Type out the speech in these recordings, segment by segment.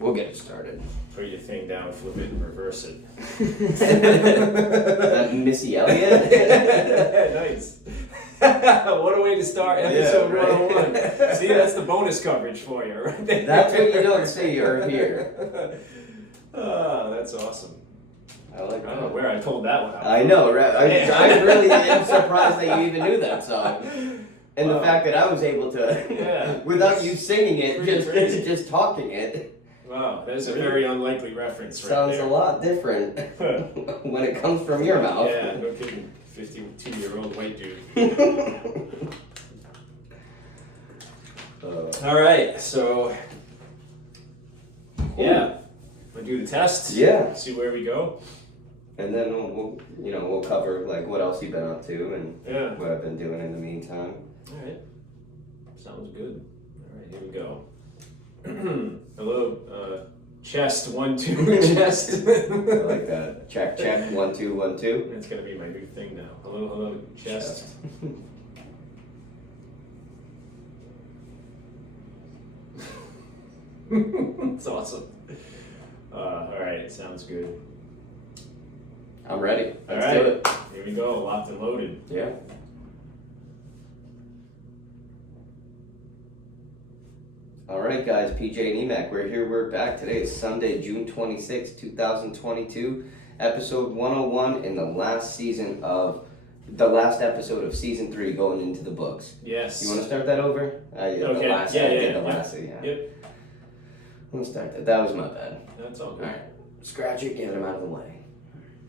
we'll get it started. Put your thing down, flip it, and reverse it. Missy Elliott? Nice. What a way to start episode 101. See, that's the bonus coverage for you, right there. That's what you don't see or hear. Oh, that's awesome. I like I don't know that. where I pulled that one out. I know, right? I really am surprised that you even knew that song. And the fact that I was able to, without you singing it, just talking it. Wow, that is a very unlikely reference right Sounds there. a lot different when it comes from your mouth. Yeah, no kidding. 52-year-old white dude. All right, so we'll do the test. Yeah. See where we go. And then we'll cover like what else you've been up to and what I've been doing in the meantime. All right. Sounds good. All right, here we go. Hello, chest 1 2 chest. I like that. Check 1 2 1 2. That's gonna be my new thing now. Hello, chest. It's awesome. All right, sounds good. I'm ready. Let's All do right, it. here we go. Locked and loaded. Yeah. All right, guys. PJ and EMAC, we're here. We're back. Today is Sunday, June 26, 2022, episode 101 in the last episode of season 3 going into the books. Yes. You want to start that over? Okay. The last, Yeah. Yep. Let's start that. That was my bad. That's all All good. right. Scratch it. Get him out of the way.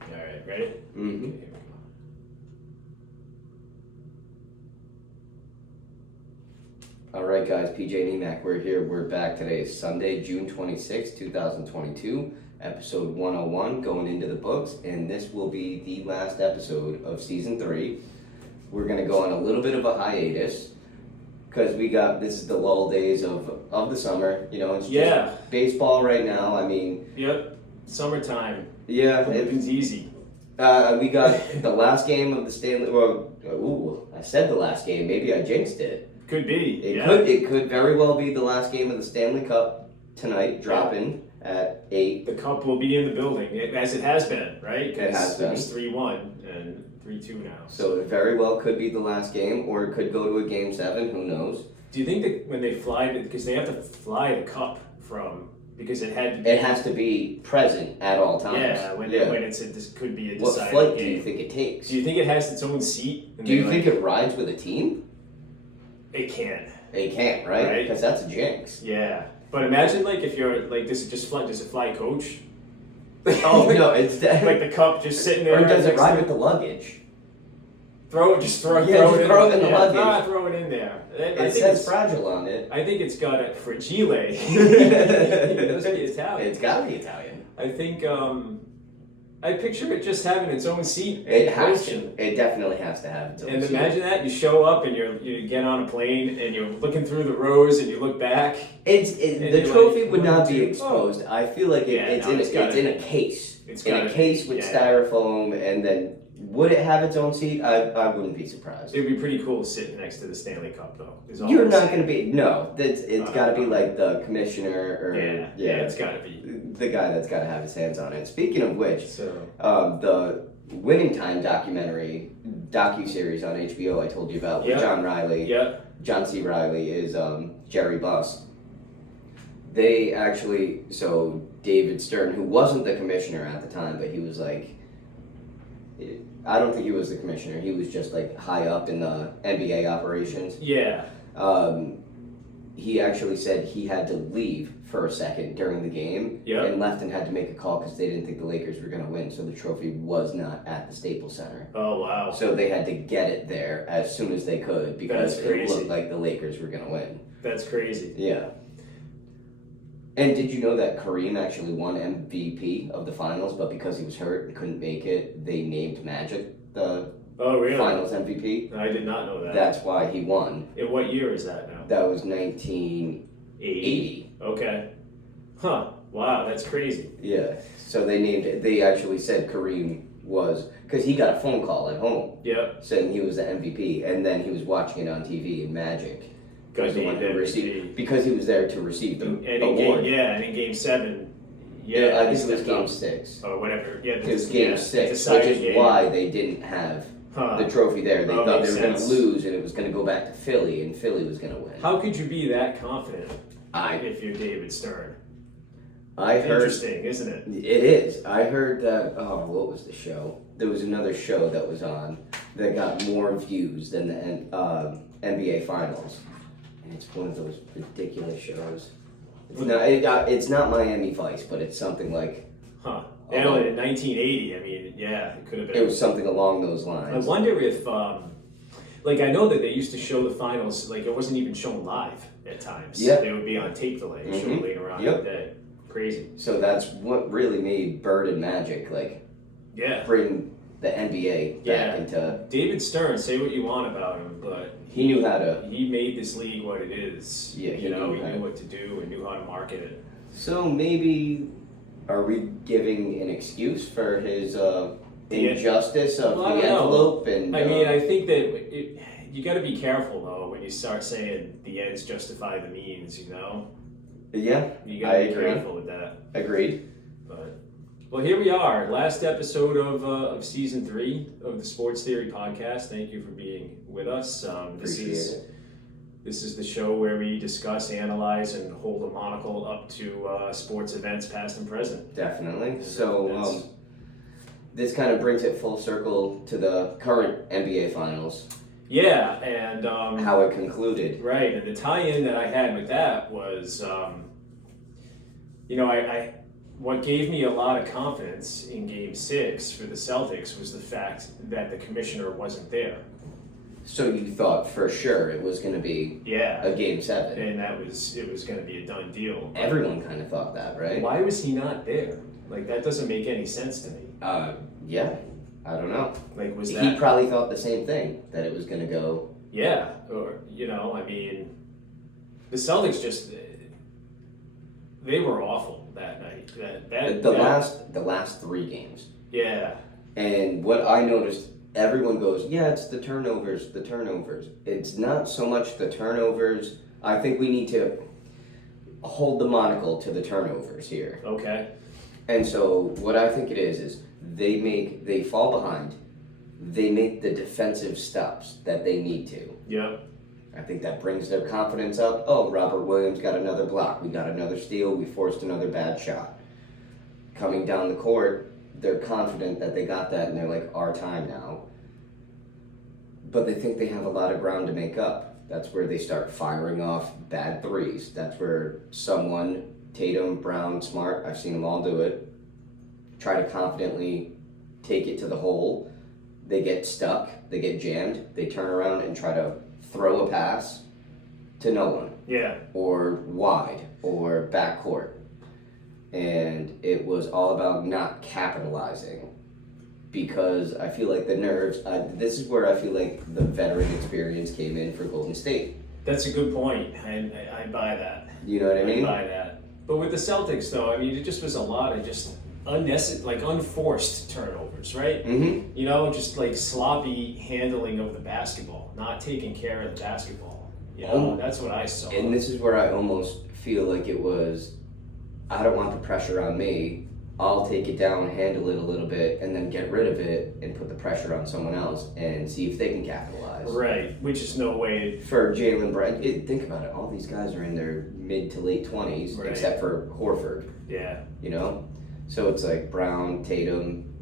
All right, ready? Mm-hmm. Okay, here we go. All right, guys, PJ and EMAC, we're here. We're back. Today is Sunday, June 26, 2022, episode 101, going into the books, and this will be the last episode of season 3. We're going to go on a little bit of a hiatus because this is the lull days of the summer. You know, it's just baseball right now. I mean, Yep. Summertime. yeah. Living's easy. We got the last game of the Stanley. Well, I said the last game. Maybe I jinxed it. Could be. It could very well be the last game of the Stanley Cup tonight, dropping at 8. The cup will be in the building, as it has been, right? It has been. It was 3-1 and 3-2 now. So it very well could be the last game, or it could go to a Game 7, who knows? Do you think that when they fly, because they have to fly the cup from, because it had to be... It has to be present at all times. Yeah, when this could be a What deciding flight game. do you think it takes? Do you think it has its own seat? Do you think it rides with a team? It can. It can't, right? Because that's a jinx. Yeah. But imagine, like, if you're, like, does it fly coach? Oh, no, it's... Like the cup just sitting there. Or does it next ride to- with the luggage? Throw it in the luggage. Throw it in there. It says fragile on it. I think it's got a fragile. It must be Italian. It's got to be Italian. I think, I picture it just having its own seat. It has to. It definitely has to have its own And seat. imagine that, you show up and you get on a plane and you're looking through the rows and you look back. The trophy would not be exposed. I feel like it's in a case. It's in a case with styrofoam, and then would it have its own seat? I wouldn't be surprised. It would be pretty cool sitting next to the Stanley Cup, though. You're not going to be. No, it's got to be like the commissioner or it's got to be the guy that's got to have his hands on it. Speaking of which, the Winning Time docuseries on HBO I told you about with John Riley. John C. Riley is Jerry Buss. They actually, so David Stern, who wasn't the commissioner at the time, but he was like, I don't think he was the commissioner. He was just like high up in the NBA operations. Yeah. He actually said he had to leave for a second during the game and left and had to make a call because they didn't think the Lakers were going to win. So the trophy was not at the Staples Center. Oh, wow. So they had to get it there as soon as they could because it looked like the Lakers were going to win. That's crazy. Yeah. And did you know that Kareem actually won MVP of the finals, but because he was hurt and couldn't make it, they named Magic the finals MVP? I did not know that. That's why he won. In what year is that now? That was 1980. Okay. Huh. Wow, that's crazy. Yeah. So they actually said Kareem was, because he got a phone call at home saying he was the MVP, and then he was watching it on TV, and Magic was the one who received, because he was there to receive the award. And in Game 7, I guess it was Game 6. Or whatever. Yeah, it was Game 6, which is why they didn't have the trophy there. They thought they were going to lose, and it was going to go back to Philly, and Philly was going to win. How could you be that confident if you're David Stern? I heard, interesting, isn't it? It is. I heard that, what was the show? There was another show that was on that got more views than the NBA Finals. And it's one of those ridiculous shows. It's not Miami Vice, but it's something like... in 1980, I mean, yeah, it could have been. It was something along those lines. I wonder if, I know that they used to show the finals, it wasn't even shown live at times. Yeah. They would be on tape delay, shown later on in the day. Crazy. So that's what really made Bird and Magic, bring the NBA back into... David Stern, say what you want about him, but... He knew how to... He made this league what it is. Yeah, he knew what to do and knew how to market it. So maybe... Are we giving an excuse for his injustice of the envelope? And I mean, I think that you got to be careful though when you start saying the ends justify the means. Yeah, you got to be careful with that. Agreed. But here we are, last episode of season 3 of the Sports Theory podcast. Thank you for being with us. Appreciate it. This is the show where we discuss, analyze, and hold a monocle up to sports events past and present. Definitely. So this kind of brings it full circle to the current NBA Finals. Yeah, and... how it concluded. Right, and the tie-in that I had with that was, what gave me a lot of confidence in Game 6 for the Celtics was the fact that the commissioner wasn't there. So you thought for sure it was going to be a Game 7. And it was going to be a done deal. Everyone kind of thought that, right? Why was he not there? That doesn't make any sense to me. Yeah, I don't know. He probably thought the same thing, that it was going to go... Yeah, or, I mean, the Celtics just... They were awful that night. The last 3 games. Yeah. And what I noticed... Everyone goes, yeah, it's the turnovers. It's not so much the turnovers. I think we need to hold the monocle to the turnovers here. Okay. And so what I think it is they fall behind. They make the defensive stops that they need to. Yep. I think that brings their confidence up. Oh, Robert Williams got another block. We got another steal. We forced another bad shot. Coming down the court, they're confident that they got that and they're like, our time now. But they think they have a lot of ground to make up. That's where they start firing off bad threes. That's where someone, Tatum, Brown, Smart, I've seen them all do it, try to confidently take it to the hole. They get stuck, they get jammed, they turn around and try to throw a pass to no one. Yeah. Or wide, or backcourt. And it was all about not capitalizing, because I feel like the nerves, this is where I feel like the veteran experience came in for Golden State. That's a good point, and I buy that. You know what I mean? I buy that. But with the Celtics, though, I mean, it just was a lot of just unnecessary, unforced turnovers, right? Mm-hmm. Just sloppy handling of the basketball, not taking care of the basketball. That's what I saw. And this is where I almost feel like it was, I don't want the pressure on me. I'll take it down, handle it a little bit, and then get rid of it and put the pressure on someone else and see if they can capitalize. Right, which is no way. For Jaylen Brown, think about it. All these guys are in their mid to late 20s, right, except for Horford. Yeah. So it's like Brown, Tatum,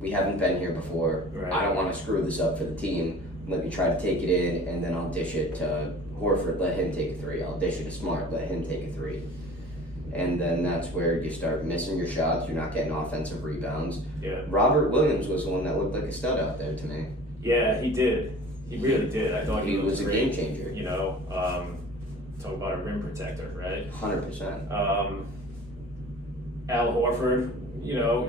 we haven't been here before. Right. I don't want to screw this up for the team. Let me try to take it in, and then I'll dish it to Horford, let him take a 3. I'll dish it to Smart, let him take a 3. And then that's where you start missing your shots. You're not getting offensive rebounds. Yeah. Robert Williams was the one that looked like a stud out there to me. Yeah, he did. He really did. I thought he was a great. game changer. Talk about a rim protector, right? 100%. Al Horford,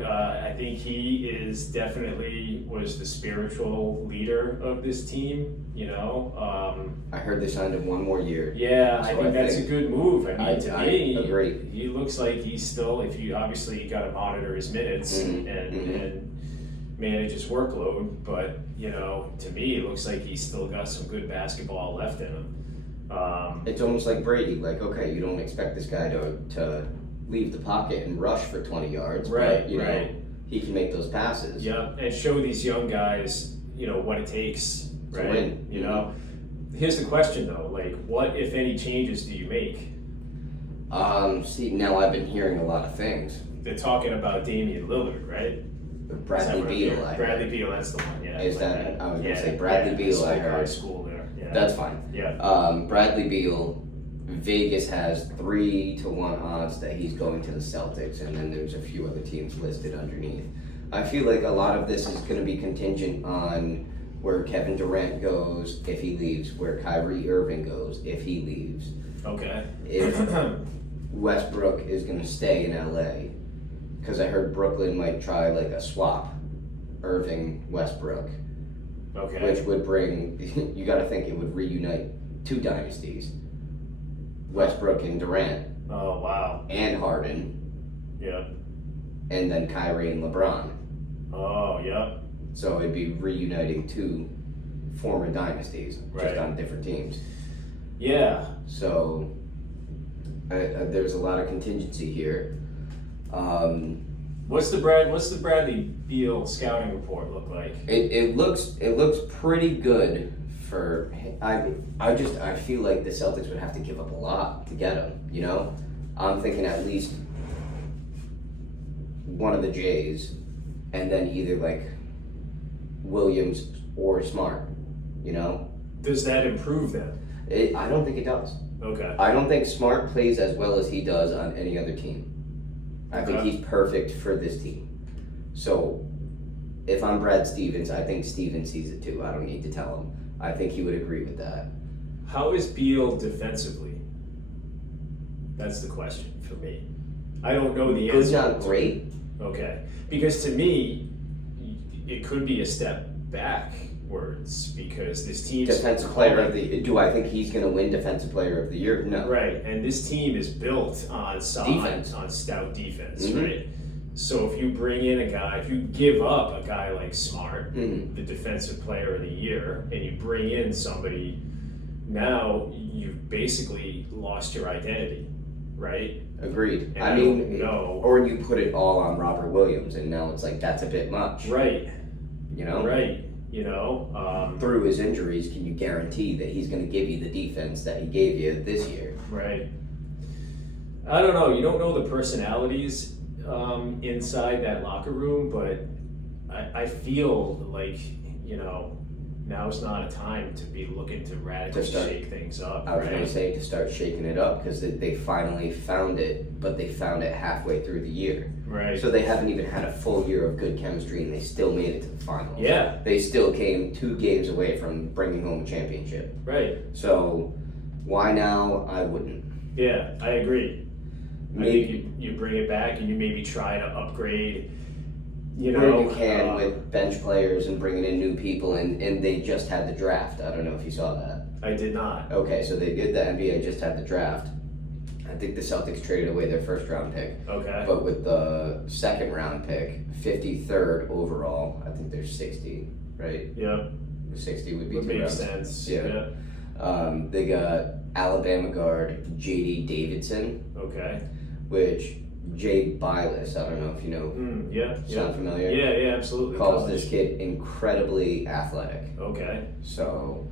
I think he is definitely was the spiritual leader of this team. I heard they signed him 1 more year. Yeah, I think that's a good move. I mean, to me, agree. He looks like he's still. If you obviously got to monitor his minutes and manage his workload, but to me, it looks like he's still got some good basketball left in him. It's almost like Brady. Like, okay, you don't expect this guy to leave the pocket and rush for 20 yards, right? But, you know, he can make those passes. Yeah, and show these young guys, you know, what it takes, right? To win. You know, here's the question though: like, what if any changes do you make? See, now I've been hearing a lot of things. They're talking about Damian Lillard, right? Bradley Beal. Bradley Beal, that's the one. Yeah. Is that? I was gonna say Bradley Beal. I heard. School there. Yeah. That's fine. Yeah. Bradley Beal. Vegas has 3-1 odds that he's going to the Celtics, and then there's a few other teams listed underneath. I feel like a lot of this is going to be contingent on where Kevin Durant goes if he leaves, where Kyrie Irving goes if he leaves. Okay. If Westbrook is going to stay in LA, because I heard Brooklyn might try like a swap, Irving Westbrook. Okay. Which would bring, you got to think it would reunite two dynasties. Westbrook and Durant. Oh, wow. And Harden. Yeah. And then Kyrie and LeBron. Oh, yeah. So it'd be reuniting two former dynasties, just on different teams. Yeah. So there's a lot of contingency here. What's the Bradley Beal scouting report look like? It looks pretty good. I feel like the Celtics would have to give up a lot to get him, you know? I'm thinking at least one of the Jays, and then either like Williams or Smart, you know? Does that improve them? I don't think it does. Okay. I don't think Smart plays as well as he does on any other team. I think he's perfect for this team. So if I'm Brad Stevens, I think Stevens sees it too. I don't need to tell him. I think he would agree with that. How is Beal defensively? That's the question for me. I don't know the answer. It's not great. Okay. Because to me, it could be a step backwards because this team Defensive player of the year. Do I think he's going to win Defensive Player of the Year? No. Right. And this team is built on defense. on stout defense, right? So if you bring in if you give up a guy like Smart, the Defensive Player of the Year, and you bring in somebody, now you've basically lost your identity, right? Agreed. And I mean, or you put it all on Robert Williams, and now it's like that's a bit much. Right. You know? Right. You know? Through his injuries, can you guarantee that he's going to give you the defense that he gave you this year? Right. I don't know. You don't know the personalities inside that locker room, but I feel like, you know, now's not a time to be looking to radically shake things up. I was going to say to start shaking it up because they finally found it, but they found it halfway through the year. Right. So they haven't even had a full year of good chemistry, and they still made it to the finals. Yeah. They still came 2 games away from bringing home a championship. Right. So why now? I wouldn't. Yeah, I agree. Maybe I think you bring it back and you maybe try to upgrade, you know. Where you can with bench players and bringing in new people, and they just had the draft. I don't know if you saw that. I did not. Okay, so they did. The NBA just had the draft. I think the Celtics traded away their first round pick. Okay. But with the second round pick, 53rd overall, I think there's 60, right? Yeah. 60 would be Would two make rounds. sense. Yeah. They got Alabama guard J.D. Davidson. Okay. Which Jay Bilas, I don't know if you know. Yeah. Sound familiar? Yeah, absolutely. Calls this kid incredibly athletic. Okay. So.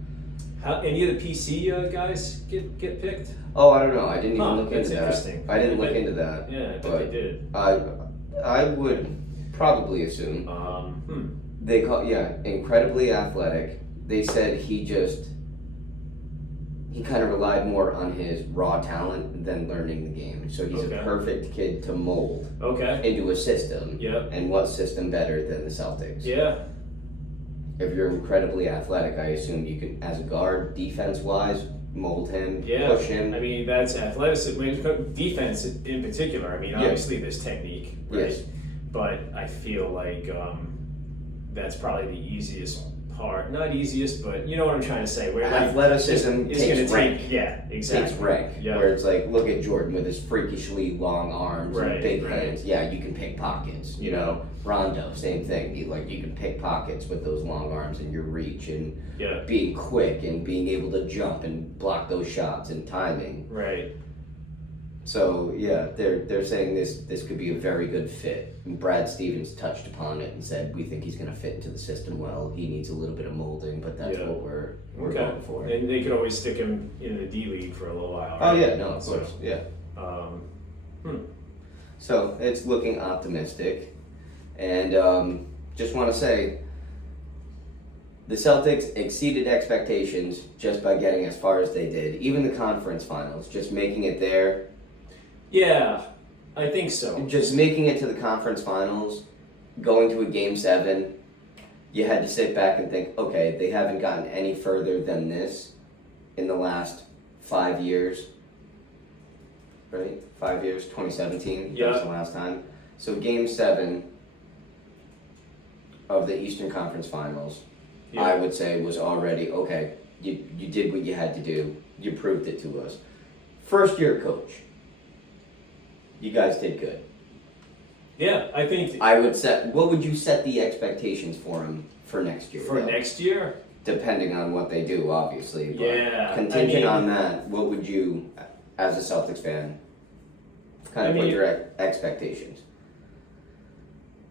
Any of the PC guys get picked? Oh, I don't know. I didn't even look into that. Interesting. I didn't look into that. Yeah, I bet they did. I would probably assume. They incredibly athletic. They said he kind of relied more on his raw talent than learning the game. So he's a perfect kid to mold into a system. Yep. And what system better than the Celtics? Yeah. If you're incredibly athletic, I assume you can, as a guard, defense-wise, mold him, push him. I mean, that's athleticism. Defense in particular. I mean, obviously there's technique, right? Yes. But I feel like that's probably the easiest part. Not easiest, but you know what I'm trying to say. Where athleticism takes rank. Yeah, exactly. Takes rank. Yeah. Where it's like, look at Jordan with his freakishly long arms and big hands. Yeah, you can pick pockets. You know, Rondo, same thing. You can pick pockets with those long arms and your reach and being quick and being able to jump and block those shots and timing. Right. So yeah, they're saying this could be a very good fit. And Brad Stevens touched upon it and said we think he's going to fit into the system well. He needs a little bit of molding, but that's what we're going for. And they could always stick him in the D League for a little while. Right? Oh yeah, no, of course, yeah. So it's looking optimistic, and just want to say the Celtics exceeded expectations just by getting as far as they did. Even the conference finals, just making it there. Yeah, I think so. Just making it to the conference finals, going to a Game 7, you had to sit back and think, okay, they haven't gotten any further than this in the last 5 years. Right? 5 years, 2017, that was the last time. So Game 7 of the Eastern Conference Finals, I would say was already, okay, you did what you had to do. You proved it to us. First year coach. You guys did good. Yeah, I think... What would you set the expectations for him for next year? For next year? Depending on what they do, obviously. But contingent on that, what would you, as a Celtics fan, put your expectations?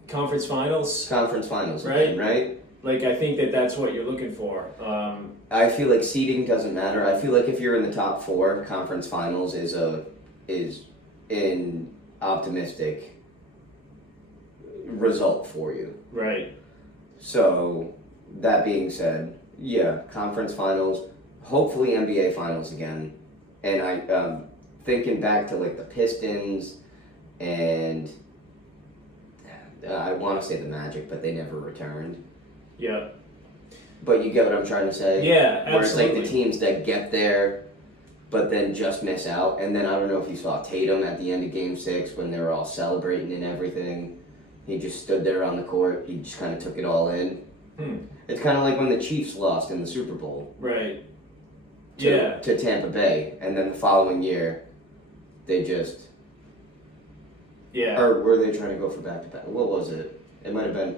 Conference finals? Conference finals, again, right? Like, I think that's what you're looking for. I feel like seeding doesn't matter. I feel like if you're in the top 4, conference finals is an optimistic result for you. Right. So, that being said, yeah, conference finals, hopefully NBA finals again. And I, thinking back to like the Pistons and I want to say the Magic, but they never returned. Yeah. But you get what I'm trying to say? Yeah, absolutely. Where it's like the teams that get there, but then just miss out. And then I don't know if you saw Tatum at the end of Game 6 when they were all celebrating and everything. He just stood there on the court. He just kind of took it all in. It's kind of like when the Chiefs lost in the Super Bowl. Right. To Tampa Bay. And then the following year, they just... Yeah. Or were they trying to go for back-to-back? What was it? It might have been...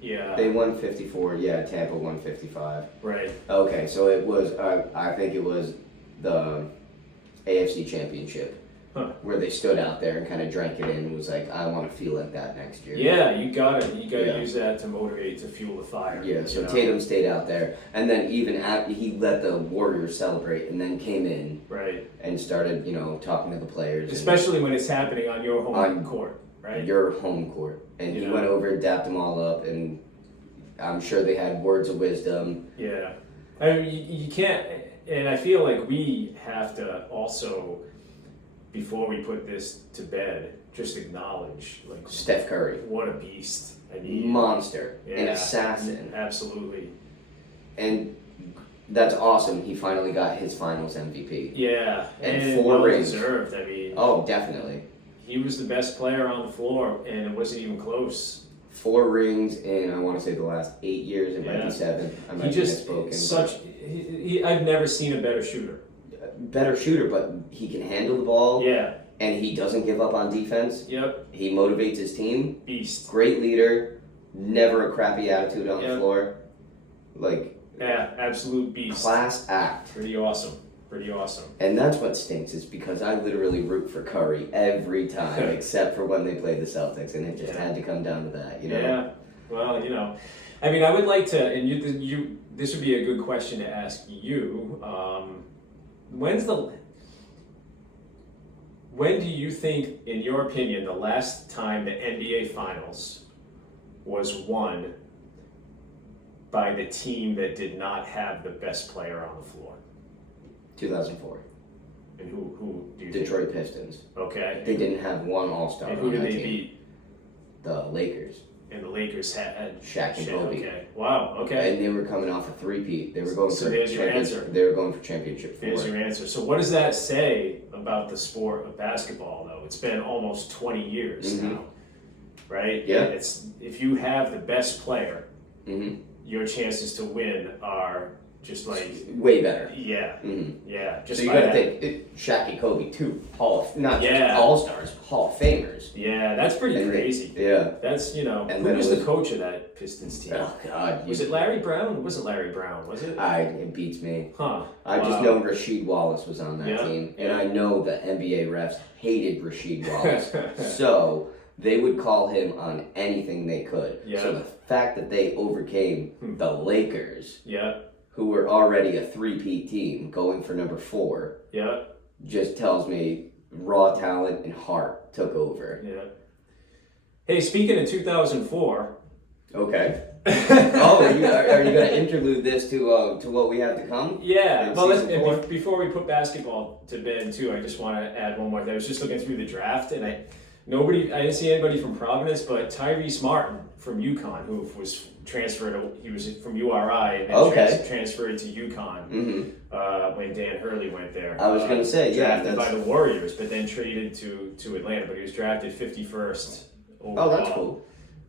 Yeah. They won 54. Yeah, Tampa won 55. Right. Okay, so it was, I think it was the AFC Championship where they stood out there and kind of drank it in and was like, I want to feel like that next year. Yeah, you gotta use that to motivate, to fuel the fire. Yeah, so Tatum stayed out there, and then even after he let the Warriors celebrate, and then came in and started, talking to the players. Especially when it's happening on your home court, right? Your home court. And he went over and dapped them all up, and I'm sure they had words of wisdom. Yeah. I mean, you can't, and I feel like we have to also, before we put this to bed, just acknowledge like Steph Curry. What a beast. Monster. An assassin. Absolutely. And that's awesome. He finally got his finals MVP. Yeah. And 4 rings. Deserved, I mean. Oh, definitely. He was the best player on the floor, and it wasn't even close. 4 rings in, I want to say, the last 8 years. It might be 7. I might be misspoken. I've never seen a better shooter. Better shooter, but he can handle the ball. Yeah. And he doesn't give up on defense. Yep. He motivates his team. Beast. Great leader. Never a crappy attitude on the floor. Yeah, absolute beast. Class act. Pretty awesome. And that's what stinks, is because I literally root for Curry every time, except for when they play the Celtics, and it just had to come down to that, Yeah. Well, I mean, I would like to, and this would be a good question to ask you. When do you think, in your opinion, the last time the NBA Finals was won by the team that did not have the best player on the floor? 2004. And who do you Detroit Pistons. Okay. They didn't have one All-Star. And who did they beat? The Lakers. And the Lakers had Shaq and Kobe. Okay. Wow. Okay. And they were coming off a three-peat. They were going so there's your answer. They were going for championship 4. There's your answer. So what does that say about the sport of basketball, though? It's been almost 20 years now, right? Yeah. It's if you have the best player, your chances to win are just like way better. Yeah, yeah. Just so you got to think Shaq and Kobe, two not just all-stars, Hall of Famers. Yeah, that's pretty crazy. That's And who was the coach of that Pistons team? Oh God, was it Larry Brown? It wasn't Larry Brown, was it? It beats me. Huh? I just know Rasheed Wallace was on that team, and I know the NBA refs hated Rasheed Wallace, so they would call him on anything they could. So the fact that they overcame the Lakers, who were already a three-peat team, going for number 4, just tells me raw talent and heart took over. Yeah. Hey, speaking of 2004. Okay. Are you going to interlude this to what we have to come? Yeah. Well, before we put basketball to bed too, I just want to add one more thing. I was just looking through the draft, and I didn't see anybody from Providence, but Tyrese Martin from UConn, who was transferred. He was from URI and then transferred to UConn when Dan Hurley went there. I was going to say, drafted by the Warriors, but then traded to Atlanta. But he was drafted 51st overall. Oh, that's cool.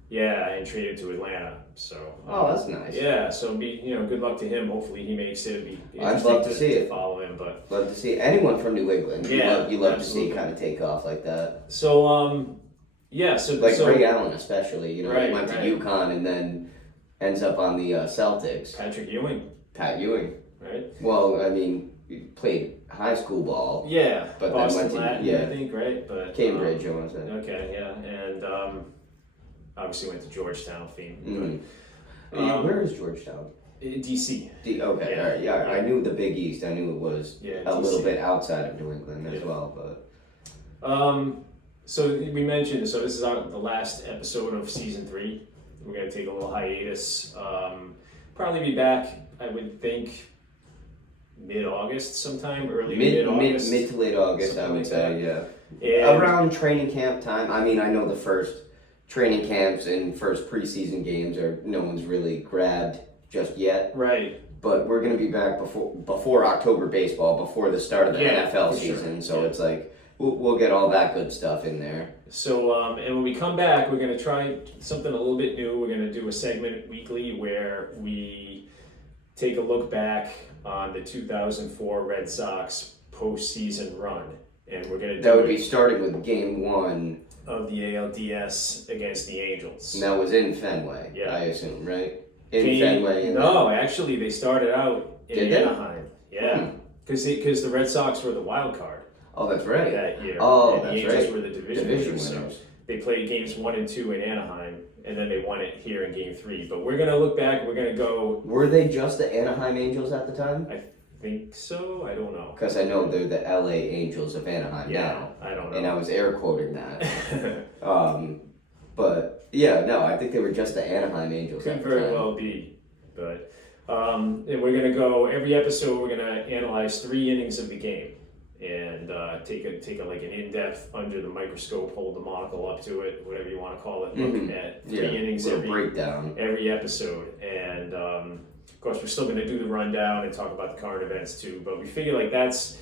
Yeah, and traded to Atlanta. So. That's nice. Yeah, so good luck to him. Hopefully he makes it. I'd love to see it. Follow him, but love to see anyone from New England. Yeah, you love to see kind of take off like that. So Ray Allen especially. He went to UConn UConn and then ends up on the Celtics. Patrick Ewing. Pat Ewing. Right. Well, I mean, he played high school ball. Yeah. But Boston then went to Latin, I think, right? But Cambridge, I want to say. Okay, yeah, and obviously went to Georgetown. Where is Georgetown? DC. All right. Yeah, I knew the Big East. I knew it was a little bit outside of New England as well, but. So we mentioned. So this is the last episode of season 3. We're gonna take a little hiatus. Probably be back. I would think mid-August sometime, mid-August. Mid to late August, I would say. Yeah. And around training camp time. I mean, I know the first training camps and first preseason games no one's really grabbed just yet. Right. But we're going to be back before October baseball, before the start of the NFL season. Sure. So it's like we'll get all that good stuff in there. So and when we come back, we're going to try something a little bit new. We're going to do a segment weekly where we take a look back on the 2004 Red Sox postseason run, and we're going to. That would be starting with Game 1 of the ALDS against the Angels. And that was in Fenway, I assume, right? Fenway. No, actually, they started out in Anaheim. Yeah, because the Red Sox were the wild card. Oh, that's right. That year. Oh, and that's the Angels right. were the division winners. So they played games 1 and 2 in Anaheim, and then they won it here in Game 3. But we're gonna look back. We're gonna go. Were they just the Anaheim Angels at the time? I think so. I don't know. Because I know they're the LA Angels of Anaheim now. I don't know. And I was air quoting that. But yeah, no, I think they were just the Anaheim Angels. Could very well be, but and we're gonna go every episode. We're gonna analyze 3 innings of the game and take a like an in-depth under the microscope, hold the monocle up to it, whatever you want to call it. Look at 3 innings every episode, and of course we're still going to do the rundown and talk about the current events too. But we figure like that's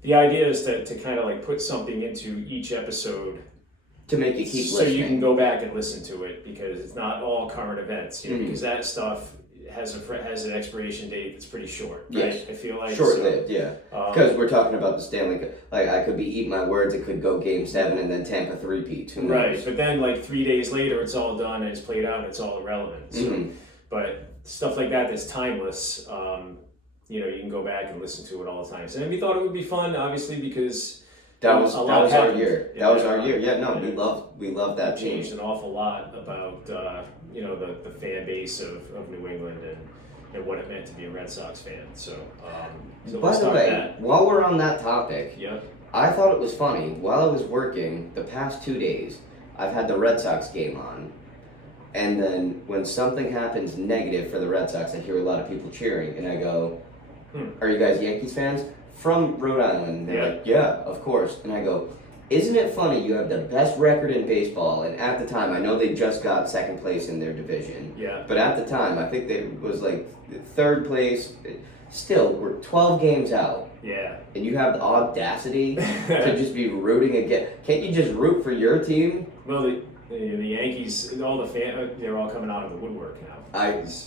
the idea is to kind of like put something into each episode to make you keep so listening. You can go back and listen to it because it's not all current events, because that stuff has an expiration date that's pretty short. Right? Yes. I feel like short-lived, because we're talking about the Stanley Cup. Like I could be eating my words. It could go Game 7 and then Tampa 3-peat. Right, but then like 3 days later, it's all done and it's played out and it's all irrelevant. So, but stuff like that's timeless. You can go back and listen to it all the time. So, and we thought it would be fun, obviously, because that was our year. That was our year. Yeah, no, we love that team. Changed an awful lot about the fan base of New England and what it meant to be a Red Sox fan. So, by the way, while we're on that topic, yeah, I thought it was funny. While I was working the past 2 days, I've had the Red Sox game on. And then when something happens negative for the Red Sox, I hear a lot of people cheering, and I go, "Are you guys Yankees fans?" From Rhode Island. They're like, "Yeah, of course." And I go, "Isn't it funny? You have the best record in baseball." And at the time, I know they just got second place in their division. Yeah. But at the time, I think they was like third place. Still, we're 12 games out. Yeah. And you have the audacity to just be rooting again. Can't you just root for your team? Well, The Yankees, all the they're all coming out of the woodwork now.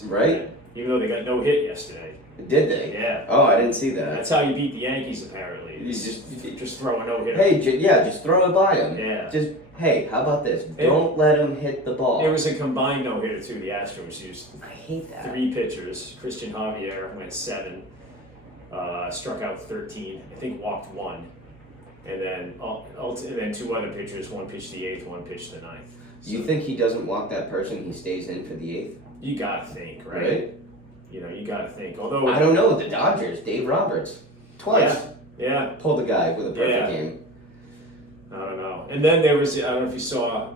Right? Even though they got no hit yesterday. Did they? Yeah. Oh, I didn't see that. That's how you beat the Yankees, apparently. You just throw a no hitter. Hey, just throw it by them. Yeah. Hey, how about this? Don't let him hit the ball. It was a combined no hitter too. The Astros used I hate that. 3 pitchers. Christian Javier went 7, struck out 13. I think walked 1, and then 2 other pitchers. One pitched the 8th, one pitched the 9th. So, you think he doesn't walk that person? He stays in for the 8th. You gotta think, right? You gotta think. Although I don't know the Dodgers, Dave Roberts, twice. Yeah. Pulled the guy with a perfect game. I don't know. And then there was, I don't know if you saw,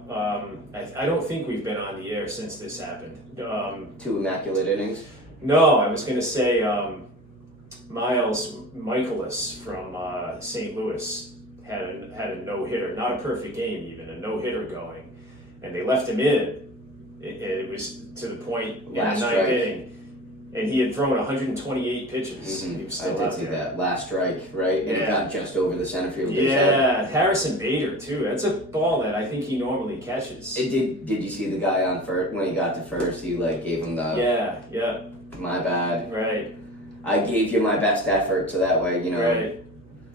I don't think we've been on the air since this happened. 2 immaculate innings. No, I was going to say Miles Michaelis from St. Louis had a no-hitter, not a perfect game even, a no-hitter going. And they left him in. It was to the point in the 9th inning. And he had thrown 128 pitches. Mm-hmm. He was still I did see that. Last strike, right? And it got just over the center field. Yeah, Harrison Bader too. That's a ball that I think he normally catches. Did you see the guy on first when he got to first? He gave him the my bad. Right. I gave you my best effort, so that way Right.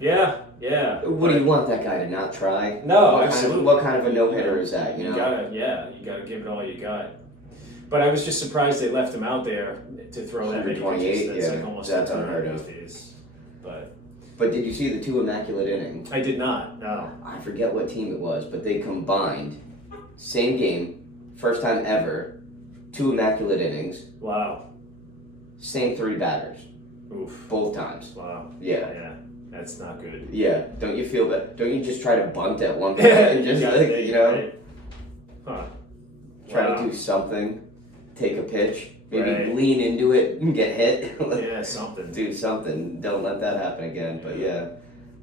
Yeah. What do you want that guy to not try? No, absolutely. What kind of a no hitter is that? You gotta give it all you got. But I was just surprised they left him out there to throw that many pitches. That's almost unheard of. But did you see the 2 immaculate innings? I did not. No. I forget what team it was, but they combined, same game, first time ever, 2 immaculate innings. Wow. Same 3 batters. Oof. Both times. Wow. Yeah. That's not good. Yeah. Don't you feel that? Don't you just try to bunt at one point and just Right. Huh. Try to do something. Take a pitch, maybe Right. lean into it and get hit. Yeah, something. Do something. Don't let that happen again. But yeah,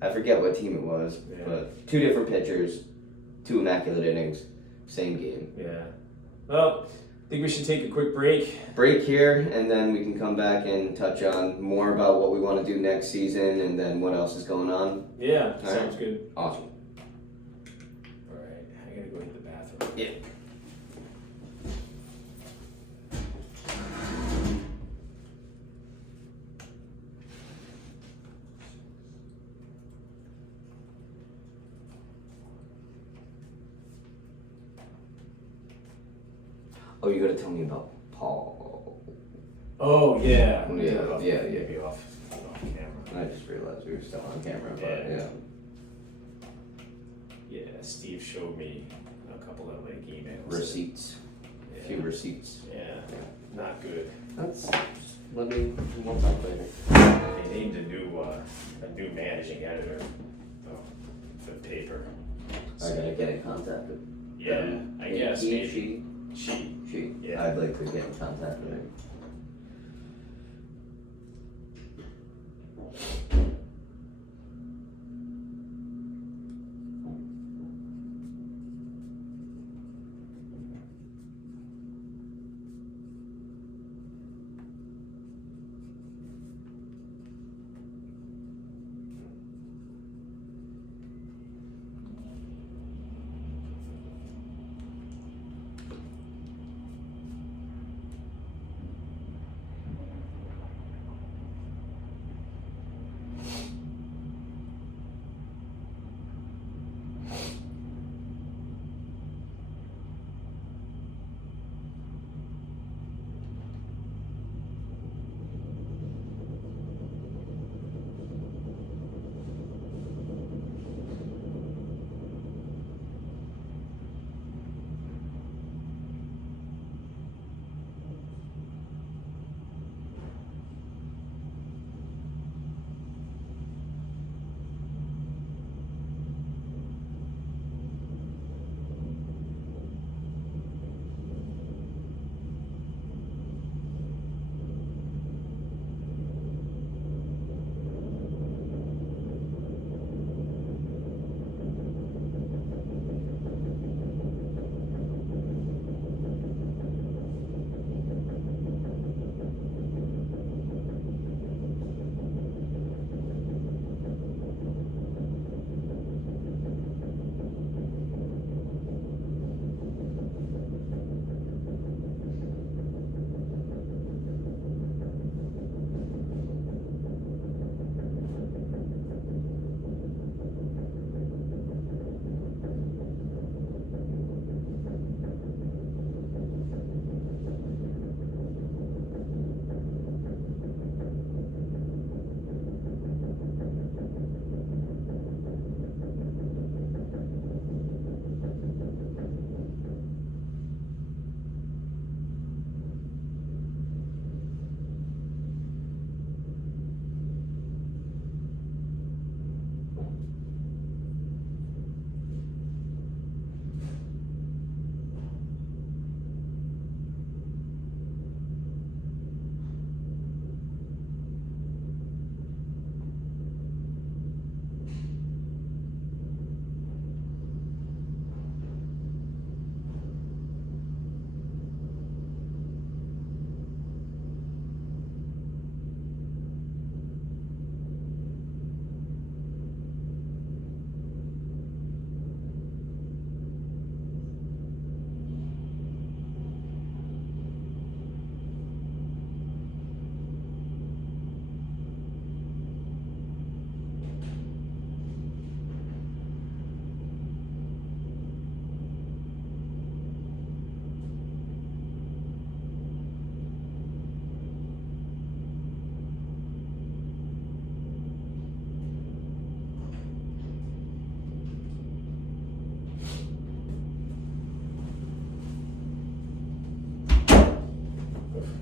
I forget what team it was. Yeah. But 2 different pitchers, 2 immaculate innings, same game. Yeah. Well, I think we should take a quick break. Break here, and then we can come back and touch on more about what we want to do next season, and then what else is going on. Yeah, All sounds right. good. Awesome. All right, I gotta go hit the bathroom. Yeah. Oh, you gotta tell me about Paul. Oh yeah. Yeah. Be off camera. I just realized we were still on camera, but yeah. Yeah, Steve showed me a couple of emails. Receipts. A few receipts. Yeah. Not good. We'll talk later. They named a new managing editor for the paper. I gotta get in contact with I guess maybe. She. Yeah. I'd like to get in contact with her.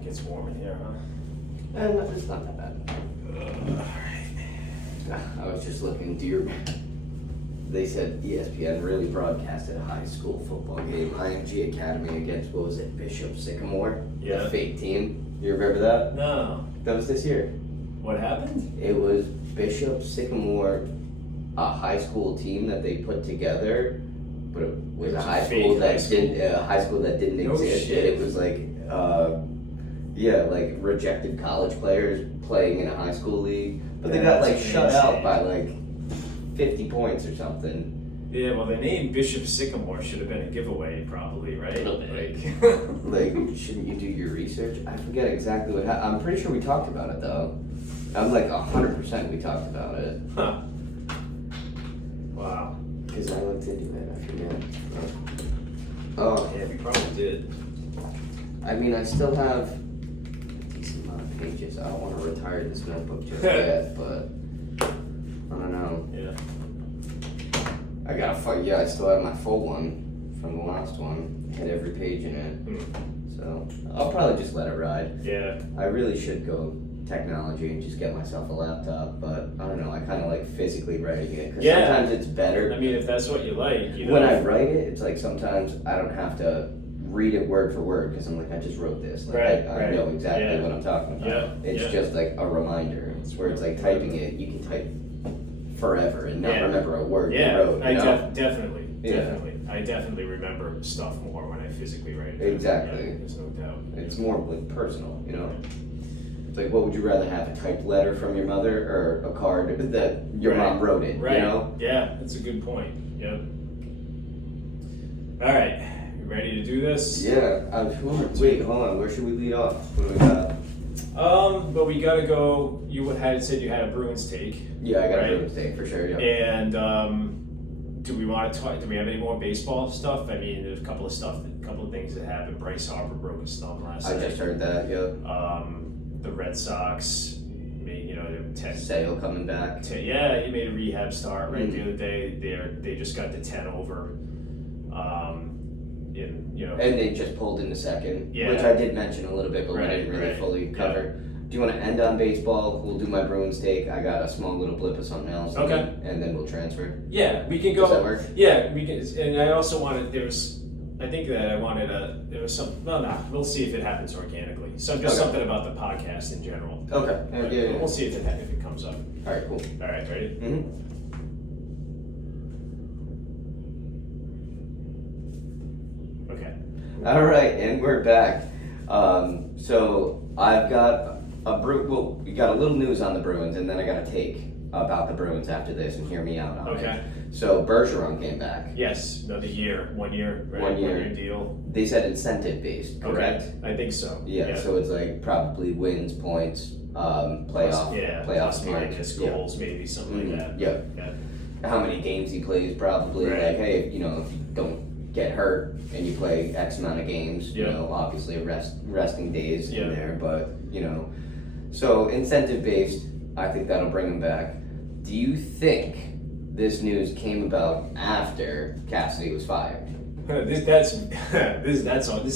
gets warm in here, huh? It's not that bad. I was just looking, they said ESPN really broadcasted a high school football game, IMG Academy against, what was it, Bishop Sycamore? Yeah. The fake team. You remember that? No. That was this year. What happened? It was Bishop Sycamore, a high school team that they put together, but it was a high school that didn't No exist. shit. It was like, like rejected college players playing in a high school league, but they got like shut out by like 50 points or something. Yeah, well, the name Bishop Sycamore should have been a giveaway, probably, right? Like, shouldn't you do your research? I forget exactly what happened. I'm pretty sure we talked about it though. I'm like 100% we talked about it. Huh. Wow. Because I looked into it, I forget. Oh, yeah, we probably did. I mean, I still have a decent amount of pages. I don't want to retire this notebook just yet, but I don't know. Yeah. I I still have my full one from the last one. Had every page in it. So I'll probably just let it ride. Yeah. I really should go technology and just get myself a laptop, but I don't know. I kind of like physically writing it because sometimes it's better. I mean, if that's what you like, you know. When I write it, it's like sometimes I don't have to read it word for word because I'm like, I just wrote this. Like, I know exactly what I'm talking about. Yeah. It's just like a reminder. It's where it's like typing it, you can type forever and not remember a word you wrote. Definitely. I definitely remember stuff more when I physically write it. Exactly. Yeah, there's no doubt. It's more like personal, you know? It's like, what would you rather have, a typed letter from your mother or a card that your mom wrote it, you know? Yeah, that's a good point. Yep. All right. You ready to do this? Yeah. Wait, hold on. Where should we lead off? What do we got? But we gotta go. You had said you had a Bruins take. Yeah, I got a Bruins take for sure. Yeah. And do we want to talk? Do we have any more baseball stuff? I mean, there's a couple of things that happened. Bryce Harper broke his thumb last night. I just heard that. Yeah. The Red Sox made Sale coming back. He made a rehab start the other day. They just got the 10 over. And they just pulled in the second, Yeah. which I did mention a little bit, but we didn't really fully cover. Yeah. Do you want to end on baseball? We'll do my Bruins take. I got a small little blip of something else. Okay. And then we'll transfer. Yeah, we can go. Does that work? Yeah, we can. And I also wanted, there was some, we'll see if it happens organically. Something about the podcast in general. Okay. Yeah. We'll see if it comes up. All right, cool. All right, ready? Mm-hmm. Okay. All right, and we're back. So I've got we got a little news on the Bruins, and then I got a take about the Bruins after this, and hear me out on it. Okay. So Bergeron came back. Yes, another year, 1 year, right? 1 year. 1 year deal. They said incentive based, correct? Okay. I think so. Yeah, so it's like probably wins, points, playoff plus appearance. minus goals, maybe something like that. Yeah. Yeah. How many games he plays, probably. Right. Like, hey, if you don't get hurt and you play X amount of games, obviously resting days in there, but so incentive based, I think that'll bring him back. Do you think this news came about after Cassidy was fired? This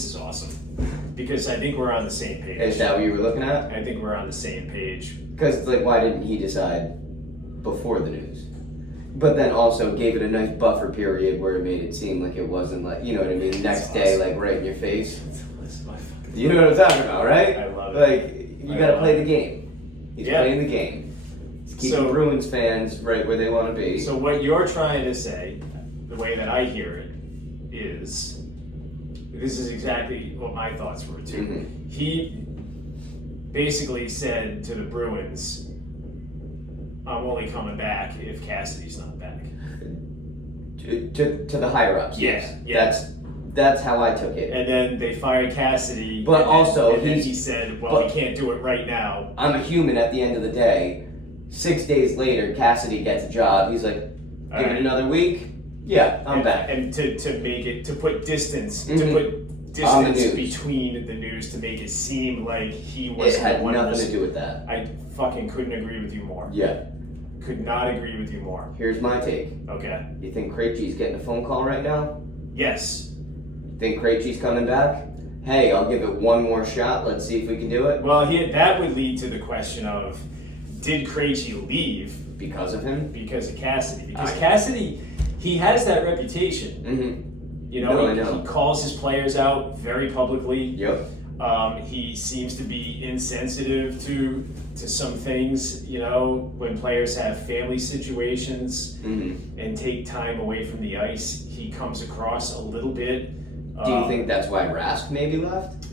is awesome because I think we're on the same page. Is that what you were looking at? I think we're on the same page. Because why didn't he decide before the news? But then also gave it a nice buffer period where it made it seem like it wasn't like, you know what I mean, next day, like right in your face. You know what I'm talking about, right? I love it. Like, you gotta play the game. He's playing the game. He's keeping Bruins fans right where they want to be. So what you're trying to say, the way that I hear it, is this is exactly what my thoughts were too. Mm-hmm. He basically said to the Bruins, I'm only coming back if Cassidy's not back. To the higher ups, yes. Yeah. That's how I took it. And then they fired Cassidy. But then he said, well, we can't do it right now. I'm a human at the end of the day. 6 days later, Cassidy gets a job. He's like, give it another week. Yeah, I'm back. And to put distance, between the news to make it seem like he was. It had nothing to do with that. I fucking couldn't agree with you more. Yeah. Could not agree with you more. Here's my take. Okay. You think Krejci's getting a phone call right now? Yes. Think Krejci's coming back? hey, I'll give it one more shot. Let's see if we can do it. Well, that would lead to the question of, did Krejci leave because of him? Because of Cassidy. Because Cassidy, he has that reputation. Mm-hmm. You know, he calls his players out very publicly. Yep. He seems to be insensitive to some things, you know, when players have family situations and take time away from the ice. He comes across a little bit. Do you think that's why Rask maybe left?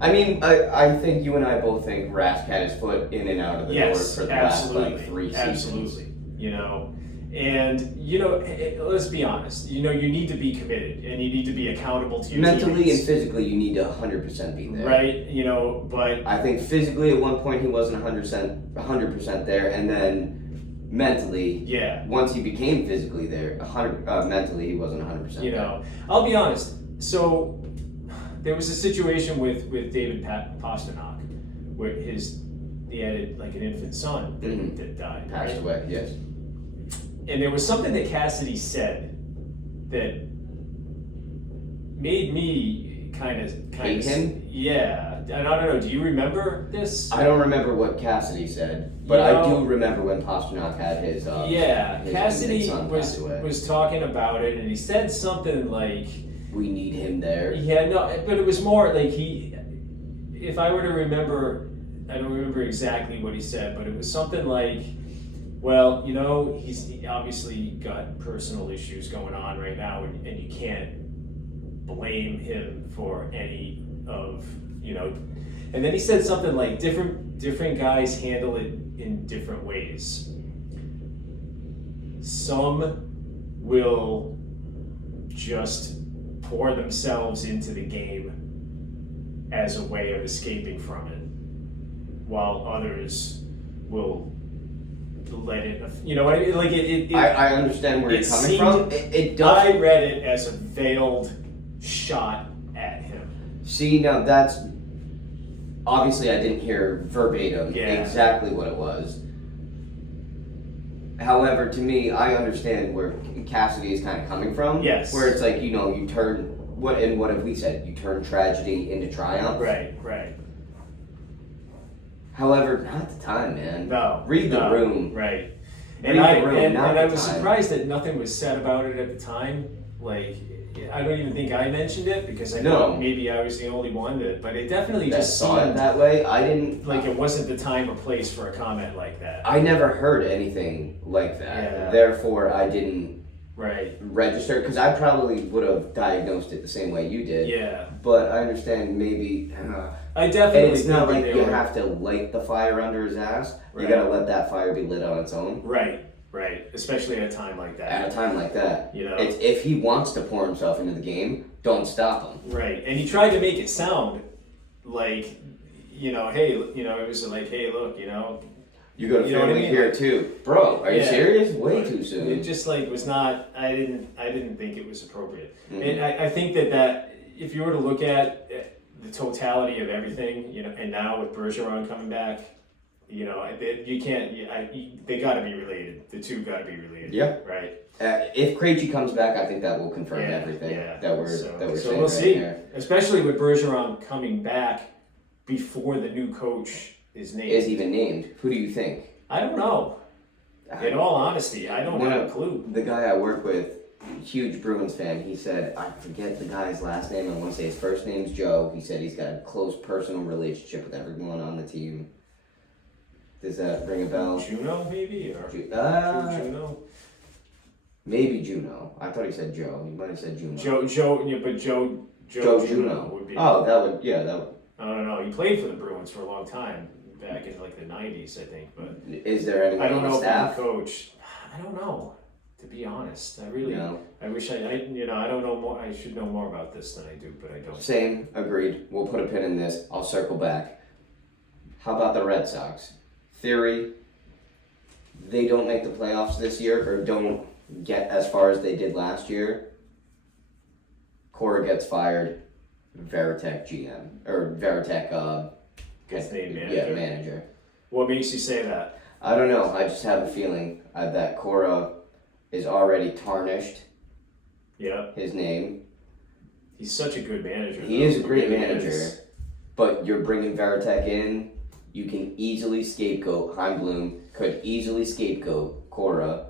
I mean, I think you and I both think Rask had his foot in and out of the door for the last like 3 seasons. Absolutely. You know, and, you know, let's be honest. You know, you need to be committed and you need to be accountable to your mentally teammates. And physically, you need to 100% be there. Right, you know, but I think physically at one point he wasn't 100% there, and then mentally, once he became physically there, mentally he wasn't 100%. You know, I'll be honest. So there was a situation with David Pastrnak where he had like an infant son that died. Passed away, yes. And there was something that Cassidy said that made me kind of hate him. Yeah, and I don't know. Do you remember this? I don't remember what Cassidy said, but I do remember when Pastrnak had his. His Cassidy was talking about it, and he said something like, "We need him there." Yeah, no, but it was more like if I were to remember, I don't remember exactly what he said, but it was something like, well, you know, he obviously got personal issues going on right now, and you can't blame him for any of, you know. And then he said something like, different guys handle it in different ways. Some will just pour themselves into the game as a way of escaping from it, while others will let it, you know what I mean? Like I understand where you're coming from. It does. I read it as a veiled shot at him. See, now that's obviously I didn't hear verbatim exactly what it was. However, to me, I understand where Cassidy is kind of coming from. Yes. Where it's like, you know, you turn what have we said? You turn tragedy into triumph. Right. However, not the time, man. No. Read the room. Right. And I was surprised that nothing was said about it at the time. Like, I don't even think I mentioned it because I thought maybe I was the only one but it definitely just saw it that way. I didn't like it wasn't the time or place for a comment like that. I never heard anything like that. Yeah. Therefore, I didn't register because I probably would have diagnosed it the same way you did. Yeah. But I understand maybe. I definitely. And it's not like you have to light the fire under his ass. Right. You gotta let that fire be lit on its own. Right. Especially at a time like that. At a time like that. You know. It's, if he wants to pour himself into the game, don't stop him. Right. And he tried to make it sound like, you know, hey, you know, it was like, hey, look, you know. You got a family here too, bro. Are you serious? Way too soon. It just like was not. I didn't think it was appropriate. Mm-hmm. And I think that if you were to look at the totality of everything, you know, and now with Bergeron coming back, you know, you can't. They got to be related. The two got to be related. Yeah. Right. If Krejci comes back, I think that will confirm everything that we're saying. So we'll see. There. Especially with Bergeron coming back before the new coach is even named. Who do you think? I don't know. In all honesty, I don't have a clue. The guy I work with, huge Bruins fan, he said, I forget the guy's last name. I want to say his first name's Joe. He said he's got a close personal relationship with everyone on the team. Does that ring a bell? Juno, maybe? Or Juno? Maybe Juno. I thought he said Joe. He might have said Juno. Joe Juno would be. Oh, that would. I don't know. He played for the Bruins for a long time, back in like the 90s, I think. But is there anyone on the staff? Coach. I don't know. To be honest, I really. No. I wish I don't know more. I should know more about this than I do, but I don't. Same. Agreed. We'll put a pin in this. I'll circle back. How about the Red Sox? Theory. They don't make the playoffs this year, or don't get as far as they did last year. Cora gets fired. Veritek GM or Veritek gets named manager. Yeah, manager. What makes you say that? I don't know. I just have a feeling that Cora is already tarnished. Yeah. His name. He's such a good manager. He is a great manager, but you're bringing Varitek in. You can easily scapegoat Heimblum. Could easily scapegoat Cora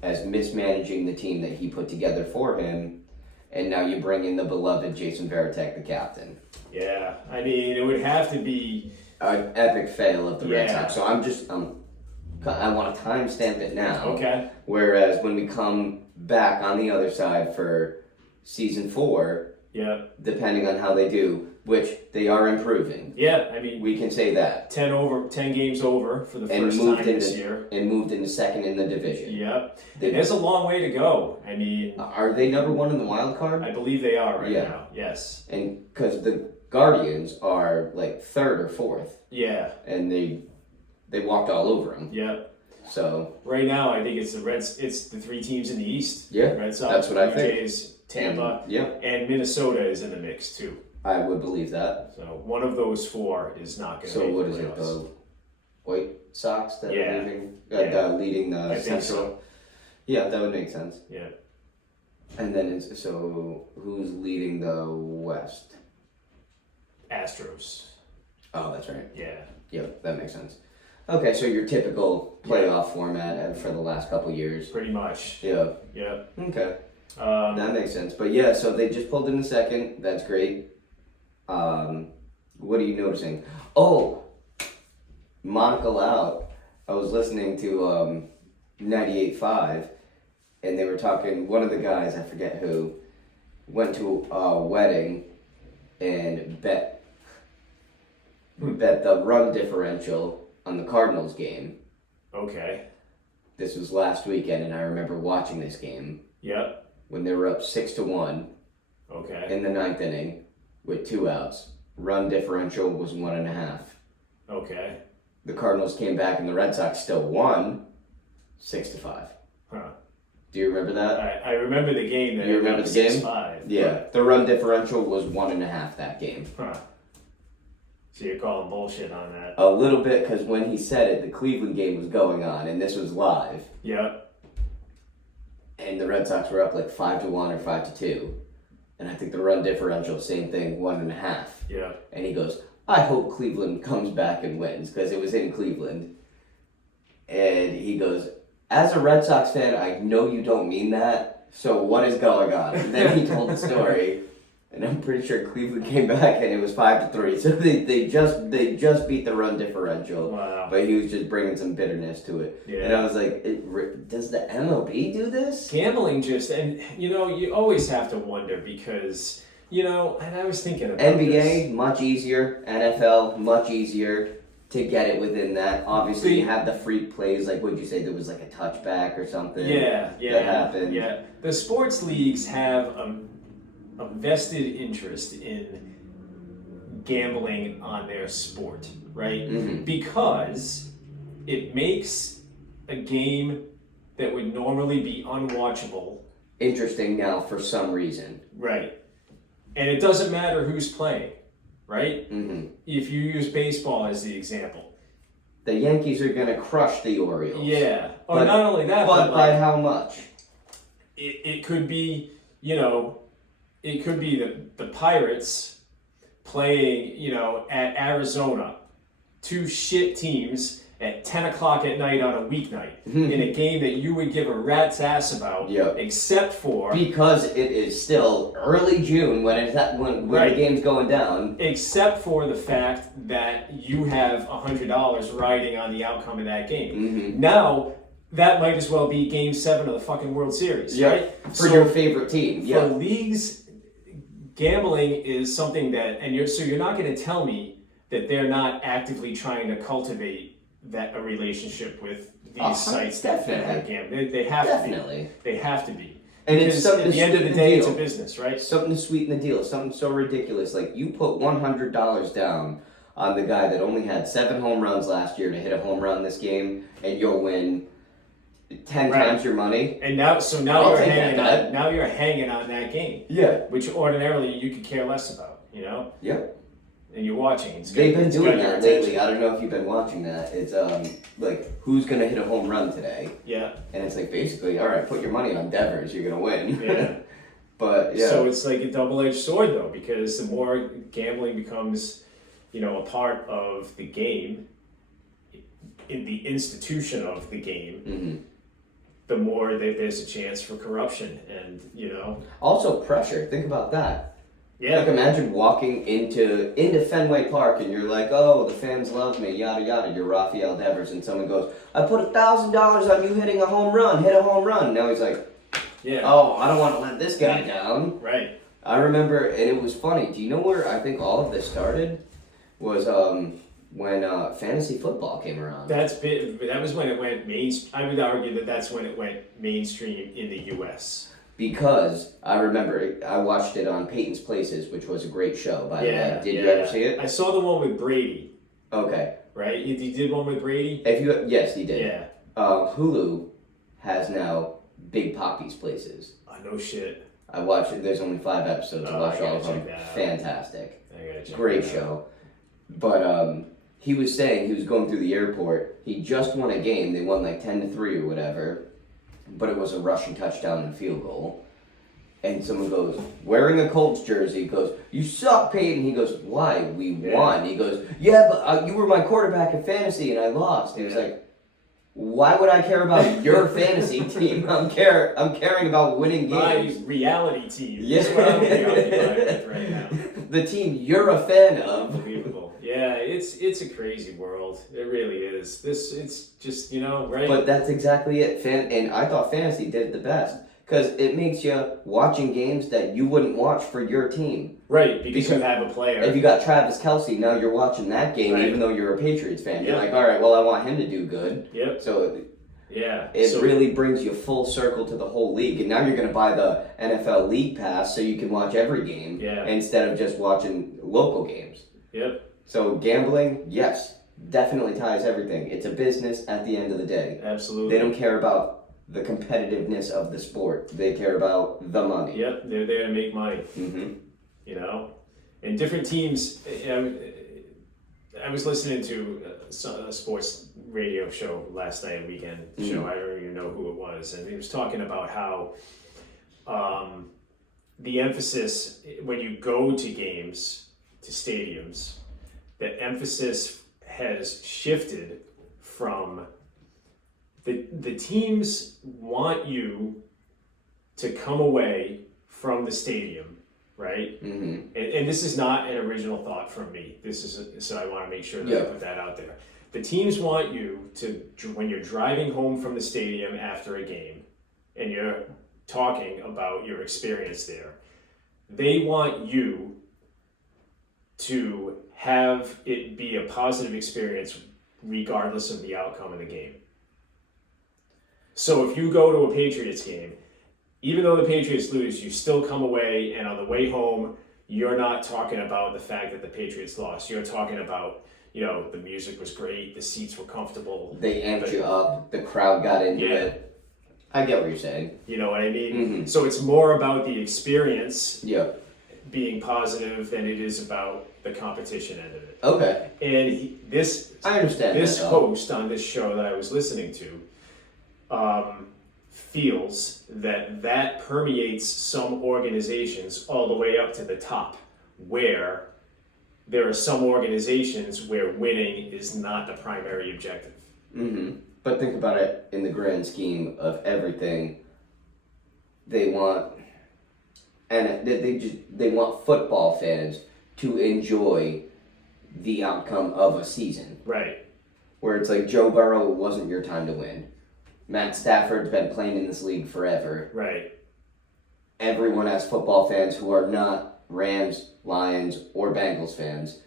as mismanaging the team that he put together for him, and now you bring in the beloved Jason Varitek, the captain. Yeah, I mean, it would have to be an epic fail of the Red Sox. So I want to timestamp it now. Okay. Whereas when we come back on the other side for season 4, depending on how they do, which they are improving. Yeah, I mean, we can say that 10 games over for the first time this year, and moved into second in the division. Yep, there's a long way to go. I mean, are they number 1 in the wild card? I believe they are right now. Yes, and because the Guardians are like 3rd or 4th. Yeah, and they walked all over them. Yep. So right now, I think it's the 3 teams in the East. Yeah, Red Sox, that's what I think. Jays, Tampa, and Minnesota is in the mix too. I would believe that. So one of those 4 is not going to. So what is it? The White Sox that are leading the I Central. Think so. Yeah, that would make sense. Yeah. And then who's leading the West? Astros. Oh, that's right. Yeah. Yep, that makes sense. Okay, so your typical playoff format for the last couple years. Pretty much. Yeah. Yeah. Okay. That makes sense. But yeah, so they just pulled in the second. That's great. What are you noticing? Oh, Monica Loud. I was listening to 98.5, and they were talking. One of the guys, I forget who, went to a wedding and bet the run differential on the Cardinals game. Okay. This was last weekend, and I remember watching this game. Yep. When they were up 6-1. Okay. In the 9th inning, with 2 outs. Run differential was 1.5. Okay. The Cardinals came back, and the Red Sox still won 6-5. Huh. Do you remember that? I remember the game. You remember the game? 6-5. Yeah. The run differential was 1.5 that game. Huh. So you're calling bullshit on that? A little bit, because when he said it, the Cleveland game was going on, and this was live. Yep. And the Red Sox were up like 5-1 or 5-2. And I think the run differential, same thing, 1.5. Yeah. And he goes, I hope Cleveland comes back and wins, because it was in Cleveland. And he goes, as a Red Sox fan, I know you don't mean that, so what is going on? And then he told the story, and I'm pretty sure Cleveland came back and it was 5-3. So they just beat the run differential. Wow. But he was just bringing some bitterness to it. Yeah. And I was like, does the MLB do this? Gambling and you always have to wonder because, and I was thinking about NBA, much easier. NFL, much easier to get it within that. Obviously, you have the freak plays, like what'd you say, there was like a touchback or something. That happened. Yeah. The sports leagues have a vested interest in gambling on their sport, right? Mm-hmm. Because it makes a game that would normally be unwatchable interesting now for some reason. Right. And it doesn't matter who's playing, right? Mm-hmm. If you use baseball as the example. The Yankees are going to crush the Orioles. Yeah. Not only that, but by how much? It could be, it could be the Pirates playing, at Arizona, 2 shit teams at 10 o'clock at night on a weeknight in a game that you would give a rat's ass about, except for... Because it is still early June when the game's going down. Except for the fact that you have $100 riding on the outcome of that game. Mm-hmm. Now... that might as well be Game 7 of the fucking World Series, right? For your favorite team. For leagues, gambling is something that, you're not going to tell me that they're not actively trying to cultivate a relationship with these sites that have gambling. They have to be. They have to be. And it's at the end of the day, it's a business, right? Something to sweeten the deal. Something so ridiculous. Like, you put $100 down on the guy that only had 7 home runs last year to hit a home run this game, and you'll win 10 times your money. And now you're hanging on that game. Yeah. Which ordinarily you could care less about, Yeah. And you're watching. They've been doing that lately. I don't know if you've been watching that. It's like, who's gonna hit a home run today? Yeah. And it's like, basically, all right, put your money on Devers, you're gonna win. Yeah. But yeah. So it's like a double-edged sword though, because the more gambling becomes, a part of the game, in the institution of the game, the more that there's a chance for corruption, and Also pressure. Think about that. Yeah. Like imagine walking into Fenway Park and you're like, oh, the fans love me, yada yada. You're Rafael Devers, and someone goes, I put $1,000 on you hitting a home run. Hit a home run. Now he's like, yeah. Oh, I don't want to let this guy down. Right. I remember, and it was funny. Do you know where I think all of this started? Was when fantasy football came around. That was when it went mainstream. I would argue that that's when it went mainstream in the U.S. Because I remember I watched it on Peyton's Places, which was a great show, by the way. Did you ever see it? I saw the one with Brady. Okay. Right? You did one with Brady? Yes, he did. Yeah. Hulu has now Big Papi's Places. Oh, no shit. I watched it. There's only 5 episodes. I watched all of them. Fantastic. Great show. But he was saying he was going through the airport. He just won a game. They won like 10-3 or whatever. But it was a rushing touchdown and field goal. And someone goes, wearing a Colts jersey, goes, you suck, Peyton. He goes, why? We won. He goes, yeah, but you were my quarterback in fantasy and I lost. He was like, why would I care about your fantasy team? I'm caring about winning games. My reality team. Yeah. That's what I'm preoccupied with right now. The team you're a fan of. Unbelievable. Yeah, it's a crazy world. It really is. It's just, right? But that's exactly it. And I thought fantasy did it the best. Because it makes you watching games that you wouldn't watch for your team. Right, because you have a player. If you got Travis Kelce, now you're watching that game even though you're a Patriots fan. You're like, all right, well, I want him to do good. Yep. So it really brings you full circle to the whole league. And now you're going to buy the NFL League Pass so you can watch every game instead of just watching local games. Yep. So gambling, yes, definitely ties everything. It's a business at the end of the day. Absolutely. They don't care about the competitiveness of the sport. They care about the money. Yep, they're there to make money. Mm-hmm. And different teams. I was listening to a sports radio show last night, a weekend show. I don't even know who it was, and he was talking about how the emphasis when you go to games, to stadiums, the emphasis has shifted from the teams want you to come away from the stadium, right? Mm-hmm. And this is not an original thought from me. So I want to make sure that I put that out there. The teams want you to, when you're driving home from the stadium after a game, and you're talking about your experience there, they want you to have it be a positive experience regardless of the outcome of the game. So if you go to a Patriots game, even though the Patriots lose, you still come away, and on the way home, you're not talking about the fact that the Patriots lost. You're talking about, the music was great, the seats were comfortable. They amped you up, the crowd got into it. I get what you're saying. You know what I mean? Mm-hmm. So it's more about the experience being positive than it is about the competition end of it. Okay. And I understand this host on this show that I was listening to, feels that permeates some organizations all the way up to the top, where there are some organizations where winning is not the primary objective. Mm-hmm. But think about it in the grand scheme of everything. They want, and they want football fans to enjoy the outcome of a season. Right. Where it's like Joe Burrow wasn't your time to win. Matt Stafford's been playing in this league forever. Right. Everyone as football fans who are not Rams, Lions, or Bengals fans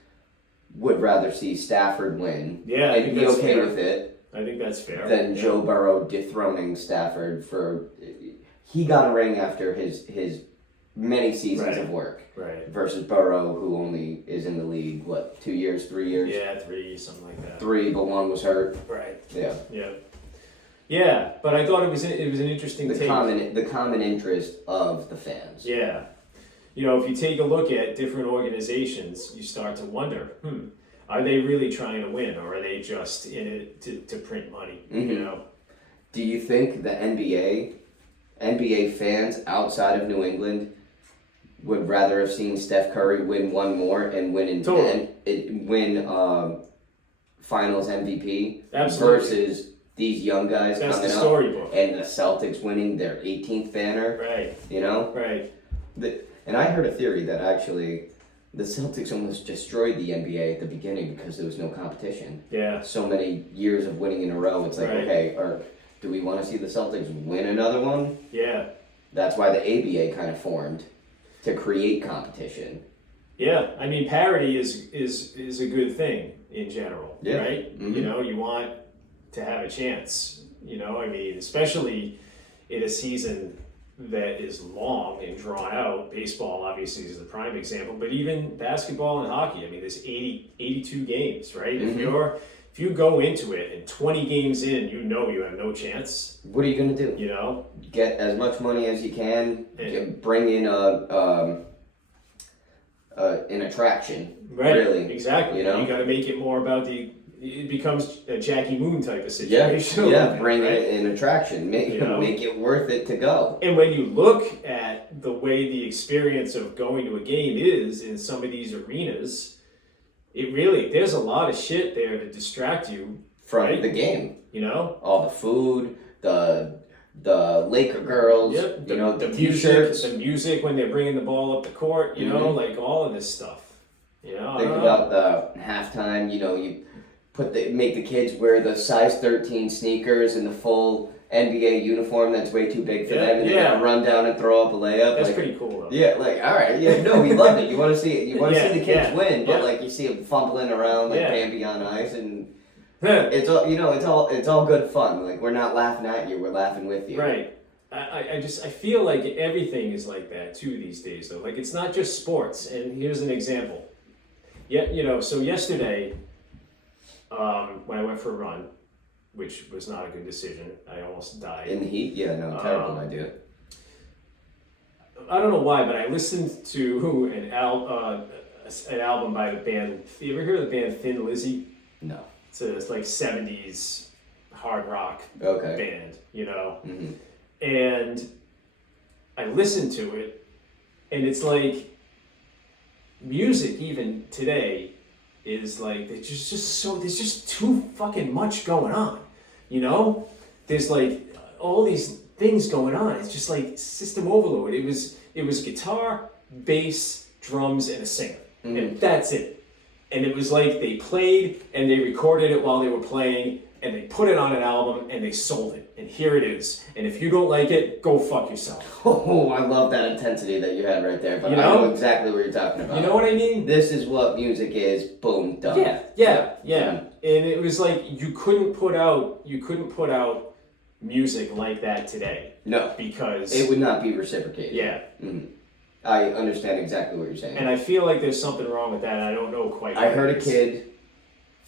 would rather see Stafford win and be okay fair. with it. I think that's fair. Than Joe Burrow dethroning Stafford for... He got a ring after his many seasons of work. Right. Versus Burrow, who only is in the league, 2 years, 3 years? Yeah, 3, something like that. 3, but 1 was hurt. Right. Yeah. Yeah. Yeah, but I thought it was an interesting take. The common interest of the fans. Yeah. If you take a look at different organizations, you start to wonder, are they really trying to win, or are they just in it to print money? Mm-hmm. Do you think the NBA fans outside of New England would rather have seen Steph Curry win one more and win Finals MVP versus these young guys That's coming the up storybook. and the Celtics winning their 18th banner. Right. You know? Right. And I heard a theory that actually the Celtics almost destroyed the NBA at the beginning because there was no competition. Yeah. So many years of winning in a row. It's like, okay, or do we want to see the Celtics win another one? Yeah. That's why the ABA kind of formed, to create competition. Yeah, I mean, parity is a good thing in general, right? Mm-hmm. You know, you want to have a chance. You know, I mean, especially in a season that is long and drawn out. Baseball, obviously, is the prime example, but even basketball and hockey. I mean, there's 82 games, right? Mm-hmm. If you go into it and 20 games in, you know you have no chance. What are you going to do? You know? Get as much money as you can, bring in an attraction. Right, really. Exactly. You know? You got to make it more about it becomes a Jackie Moon type of situation. Yeah, bring in an attraction. Make it worth it to go. And when you look at the way the experience of going to a game is in some of these arenas, there's a lot of shit there to distract you from the game. You know? All the food, the Laker girls, the t-shirts. The music when they're bringing the ball up the court, you know, like all of this stuff. You know? Think about the halftime, you make the kids wear the size 13 sneakers and the full NBA uniform that's way too big for them, and they gotta run down and throw up a layup. That's pretty cool, though. Yeah, all right, we love it. You want to see it. You want to see the kids win, but you see them fumbling around Bambi on ice, and it's all it's all good fun. Like, we're not laughing at you, we're laughing with you. Right. I feel like everything is like that too these days, though. Like, it's not just sports. And here's an example. Yeah, so yesterday, when I went for a run, which was not a good decision, I almost died. In the heat? Yeah, no, terrible idea. I don't know why, but I listened to an album by the band. You ever hear of the band Thin Lizzy? No. It's like 70s hard rock band, Mm-hmm. And I listened to it, and it's like music even today is like there's just too fucking much going on, There's like all these things going on. It's just like system overload. It was guitar, bass, drums, and a singer, and that's it. And it was like they played and they recorded it while they were playing, and they put it on an album and they sold it. And here it is. And if you don't like it, go fuck yourself. Oh, I love that intensity that you had right there. But I know exactly what you're talking about. You know what I mean? This is what music is. Boom, done. Yeah. And it was like you couldn't put out music like that today. No. Because it would not be reciprocated. Yeah. Mm-hmm. I understand exactly what you're saying. And I feel like there's something wrong with that, and I don't know quite. I heard a kid,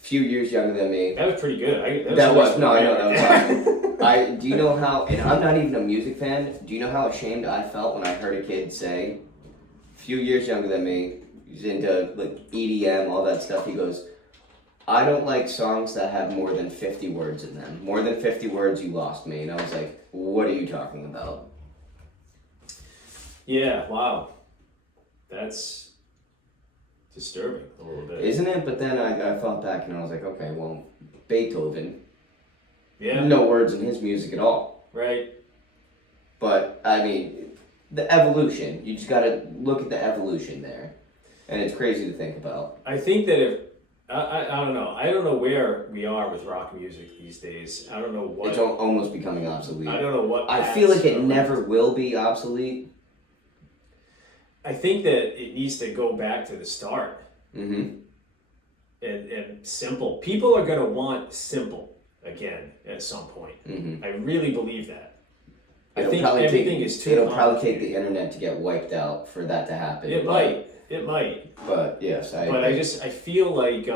a few years younger than me. That was pretty good. I know that was. Do you know how? And I'm not even a music fan. Do you know how ashamed I felt when I heard a kid say, a few years younger than me, he's into like EDM, all that stuff. He goes, "I don't like songs that have more than 50 words in them. More than 50 words, you lost me." And I was like, "What are you talking about?" Yeah, wow. That's disturbing a little bit. Isn't it? But then I thought back and I was like, okay, well, Beethoven. Yeah. No words in his music at all. Right. But, I mean, the evolution. You just gotta look at the evolution there. And it's crazy to think about. I think that I don't know. I don't know where we are with rock music these days. I don't know what... It's almost becoming obsolete. I don't know what... I feel like it never will be obsolete. I think that it needs to go back to the start. Mm-hmm. And simple. People are going to want simple again at some point. Mm-hmm. I really believe that. I It'll think everything is too It'll probably take the internet to get wiped out for that to happen. It might. But yes, I feel like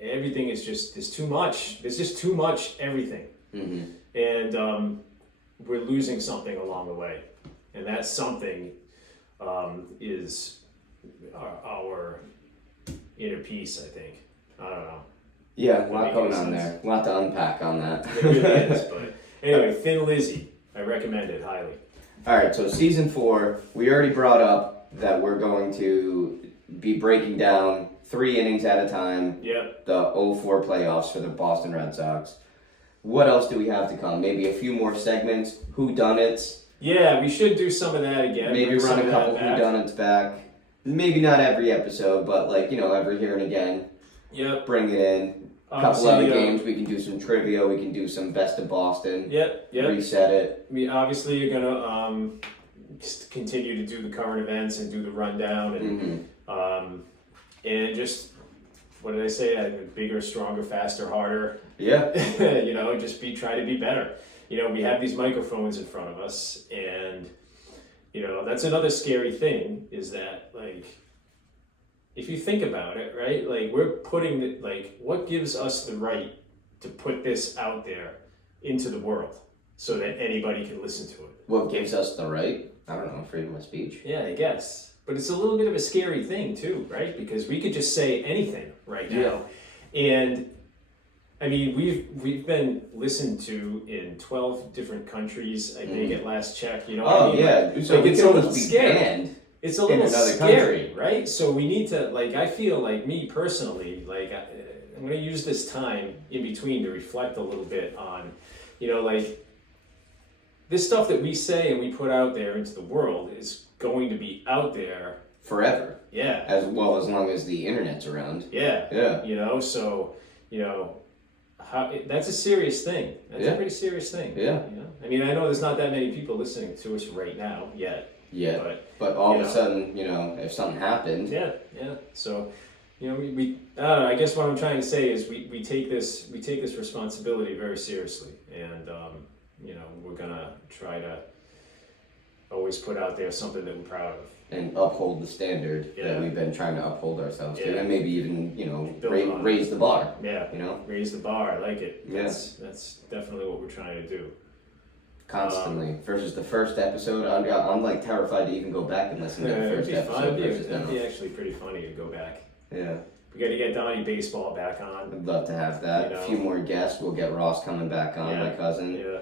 everything is just, there's too much. There's just too much everything. Mm-hmm. And we're losing something along the way. And that something is our inner peace, I think. I don't know. Yeah, a lot going on there. A lot to unpack on that. It really is, but anyway, Thin Lizzy. I recommend it highly. All right, so season 4, we already brought up that we're going to be breaking down 3 innings at a time. Yep. The 0-4 playoffs for the Boston Red Sox. What else do we have to come? Maybe a few more segments, whodunits. Yeah, we should do some of that again. Maybe run a couple whodunits back. Maybe not every episode, but every here and again. Yep. Bring it in. A couple other games, we can do some trivia, we can do some best of Boston. Yep. Reset it. I mean, obviously you're gonna continue to do the current events and do the rundown and just, what did I say? Bigger, stronger, faster, harder. Yeah. Just try to be better. We have these microphones in front of us, and that's another scary thing is that, like, if you think about it, right? Like, we're putting what gives us the right to put this out there into the world so that anybody can listen to it? What gives us the right? I don't know, freedom of speech. Yeah, I guess. But it's a little bit of a scary thing too, right? Because we could just say anything right now. Yeah. And I mean, we've been listened to in 12 different countries, I think, at last check. Oh, yeah. So like, it's almost be banned. It's a little scary, right? So we need to, I feel like me personally, I'm going to use this time in between to reflect a little bit on, this stuff that we say and we put out there into the world is going to be out there forever. Yeah. As long as the internet's around. Yeah. Yeah. That's a serious thing. That's a pretty serious thing. Yeah. I mean, I know there's not that many people listening to us right now yet. Yeah. But all of a sudden, if something happened. Yeah. So, we I don't know, I guess what I'm trying to say is we take this responsibility very seriously, and we're gonna try to always put out there something that we're proud of. And uphold the standard that we've been trying to uphold ourselves to, and maybe even, raise the bar. Yeah. Raise the bar. I like it. Yeah. That's definitely what we're trying to do. Constantly. Versus the first episode, I'm like terrified to even go back and listen to the first episode. That'd be actually pretty funny to go back. Yeah. We got to get Donnie Baseball back on. I'd love to have that. A few more guests. We'll get Ross coming back on, my cousin. Yeah.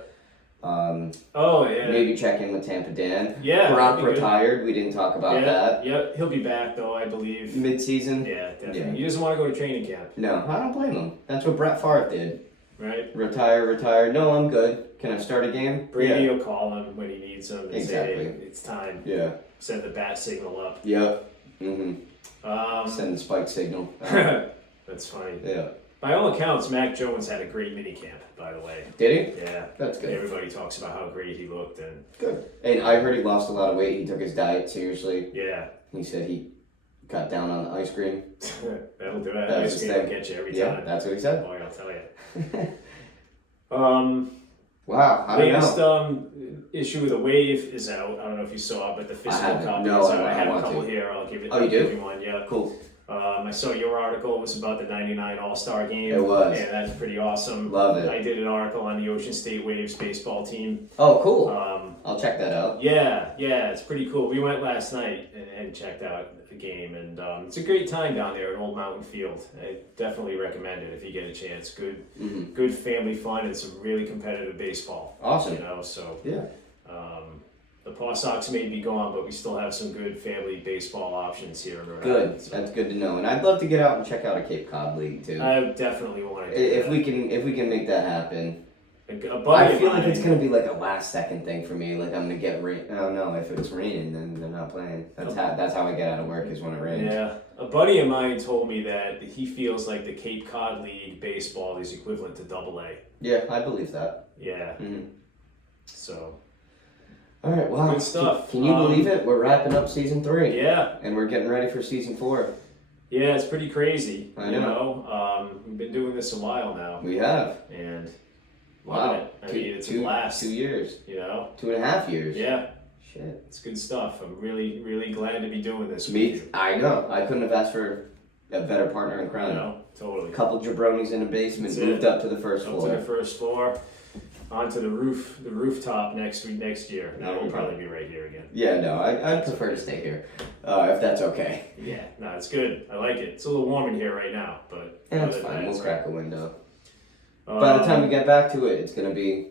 Maybe check in with Tampa Dan. Yeah. Brock retired. We didn't talk about that. Yep. He'll be back though, I believe. Mid-season? Yeah, definitely. Yeah. He doesn't want to go to training camp. No, I don't blame him. That's what Brett Favre did. Right. Retire. No, I'm good. Can I start a game? Brady will call him when he needs him. And exactly. Say, hey, it's time. Yeah. Send the bat signal up. Yep. Mm-hmm. Send the spike signal. That's funny. Yeah. By all accounts, Mac Jones had a great minicamp, by the way. Did he? Yeah. That's good. Everybody talks about how great he looked. And good. And I heard he lost a lot of weight. He took his diet seriously. Yeah. He said he cut down on the ice cream. That'll do it. Ice cream will get you every time. Yeah, that's what he said. Boy, I'll tell you. Wow, I don't latest know. Issue of the Wave is out. I don't know if you saw, but the physical copy is out. I have a couple here. I'll give it. Oh, you do? Give you one. Yeah. Cool. I saw your article. It was about the '99 All-Star Game. It was. Yeah, that's pretty awesome. Love it. I did an article on the Ocean State Waves baseball team. Oh, cool. I'll check that out. Yeah, it's pretty cool. We went last night and checked out the game, and it's a great time down there at Old Mountain Field. I definitely recommend it if you get a chance. Good family fun and some really competitive baseball. Awesome. So yeah. The Paw Sox may be gone, but we still have some good family baseball options here in Rhode Good. Island. So. That's good to know. And I'd love to get out and check out a Cape Cod league too. I definitely want to do if that. we can make that happen. I feel like it's gonna be like a last second thing for me. Like I'm gonna get rain. Oh no! If it's raining, then they're not playing. That's how I get out of work is when it rains. Yeah, a buddy of mine told me that he feels like the Cape Cod League baseball is equivalent to AA. Yeah, I believe that. Yeah. Mm-hmm. So. All right. Wow. Good stuff. Can you believe it? We're wrapping up season 3. Yeah. And we're getting ready for season 4. Yeah, it's pretty crazy. I know. We've been doing this a while now. We have. And. Wow. It. I mean, it's a blast. 2 years. 2.5 years. Yeah. Shit. It's good stuff. I'm really, really glad to be doing this. Me, I know. I couldn't have asked for a better partner in crime. No, totally. A couple jabronis in the basement, moved up to the first floor. Up to the first floor, onto the rooftop next year. Now we'll probably be right here again. Yeah, no, I'd prefer to stay here, if that's okay. Yeah, no, it's good. I like it. It's a little warm in here right now, but yeah, that's fine. We'll crack a window. By the time we get back to it, it's gonna be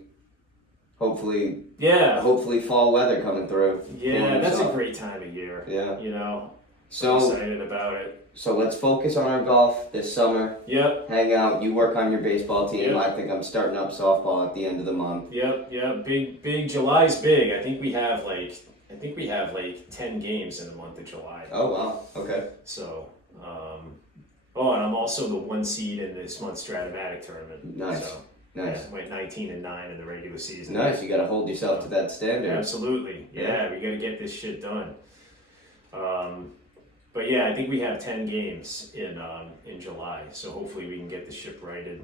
Hopefully, Yeah. hopefully fall weather coming through. Yeah, that's a great time of year. Yeah. You know, So I'm excited about it. So let's focus on our golf this summer. Yep. Hang out. You work on your baseball team. Yep. I think I'm starting up softball at the end of the month. Yep. Big. July's big. I think we have like 10 games in the month of July. Oh wow. Okay. So, and I'm also the 1 seed in this month's Stratomatic tournament. Nice. So, Nice. Yeah, went 19-9 in the regular season. Nice. You got to hold yourself to that standard. Absolutely. Yeah, we got to get this shit done. But yeah, I think we have 10 games in July. So hopefully we can get the ship righted,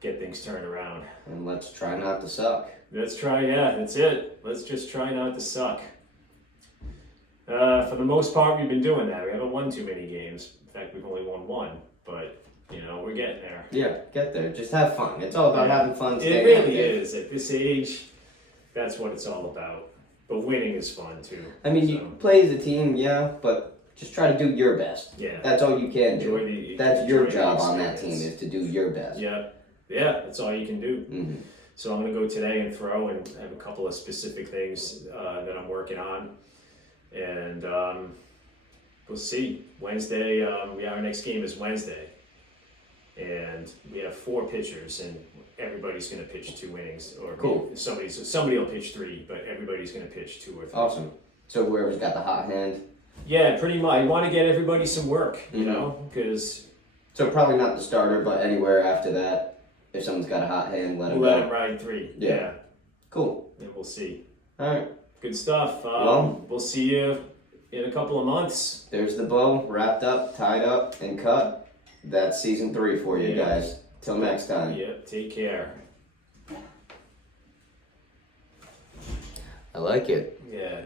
get things turned around. And let's try not to suck. Let's try. Yeah, that's it. Let's just try not to suck. For the most part, we've been doing that. We haven't won too many games. In fact, we've only won one. But we're getting there. Yeah, get there. Just have fun. It's all about having fun. It really is. At this age, that's what it's all about. But winning is fun too. I mean, you play as a team, yeah, but just try to do your best. Yeah. That's all you can do. That's your job on that team, is to do your best. Yeah. Yeah, that's all you can do. Mm-hmm. So I'm going to go today and throw and have a couple of specific things that I'm working on. And we'll see. Wednesday, our next game is Wednesday. And we have 4 pitchers, and everybody's going to pitch 2 innings. Or cool. Somebody will pitch 3, but everybody's going to pitch 2 or 3. Awesome. So whoever's got the hot hand. Yeah, pretty much. You want to get everybody some work, you know, because... So probably not the starter, but anywhere after that, if someone's got a hot hand, let him ride 3. Yeah. Cool. And we'll see. All right. Good stuff. Well, we'll see you in a couple of months. There's the bow, wrapped up, tied up, and cut. That's season 3 for you guys. Till next time. Yep, take care. I like it. Yeah.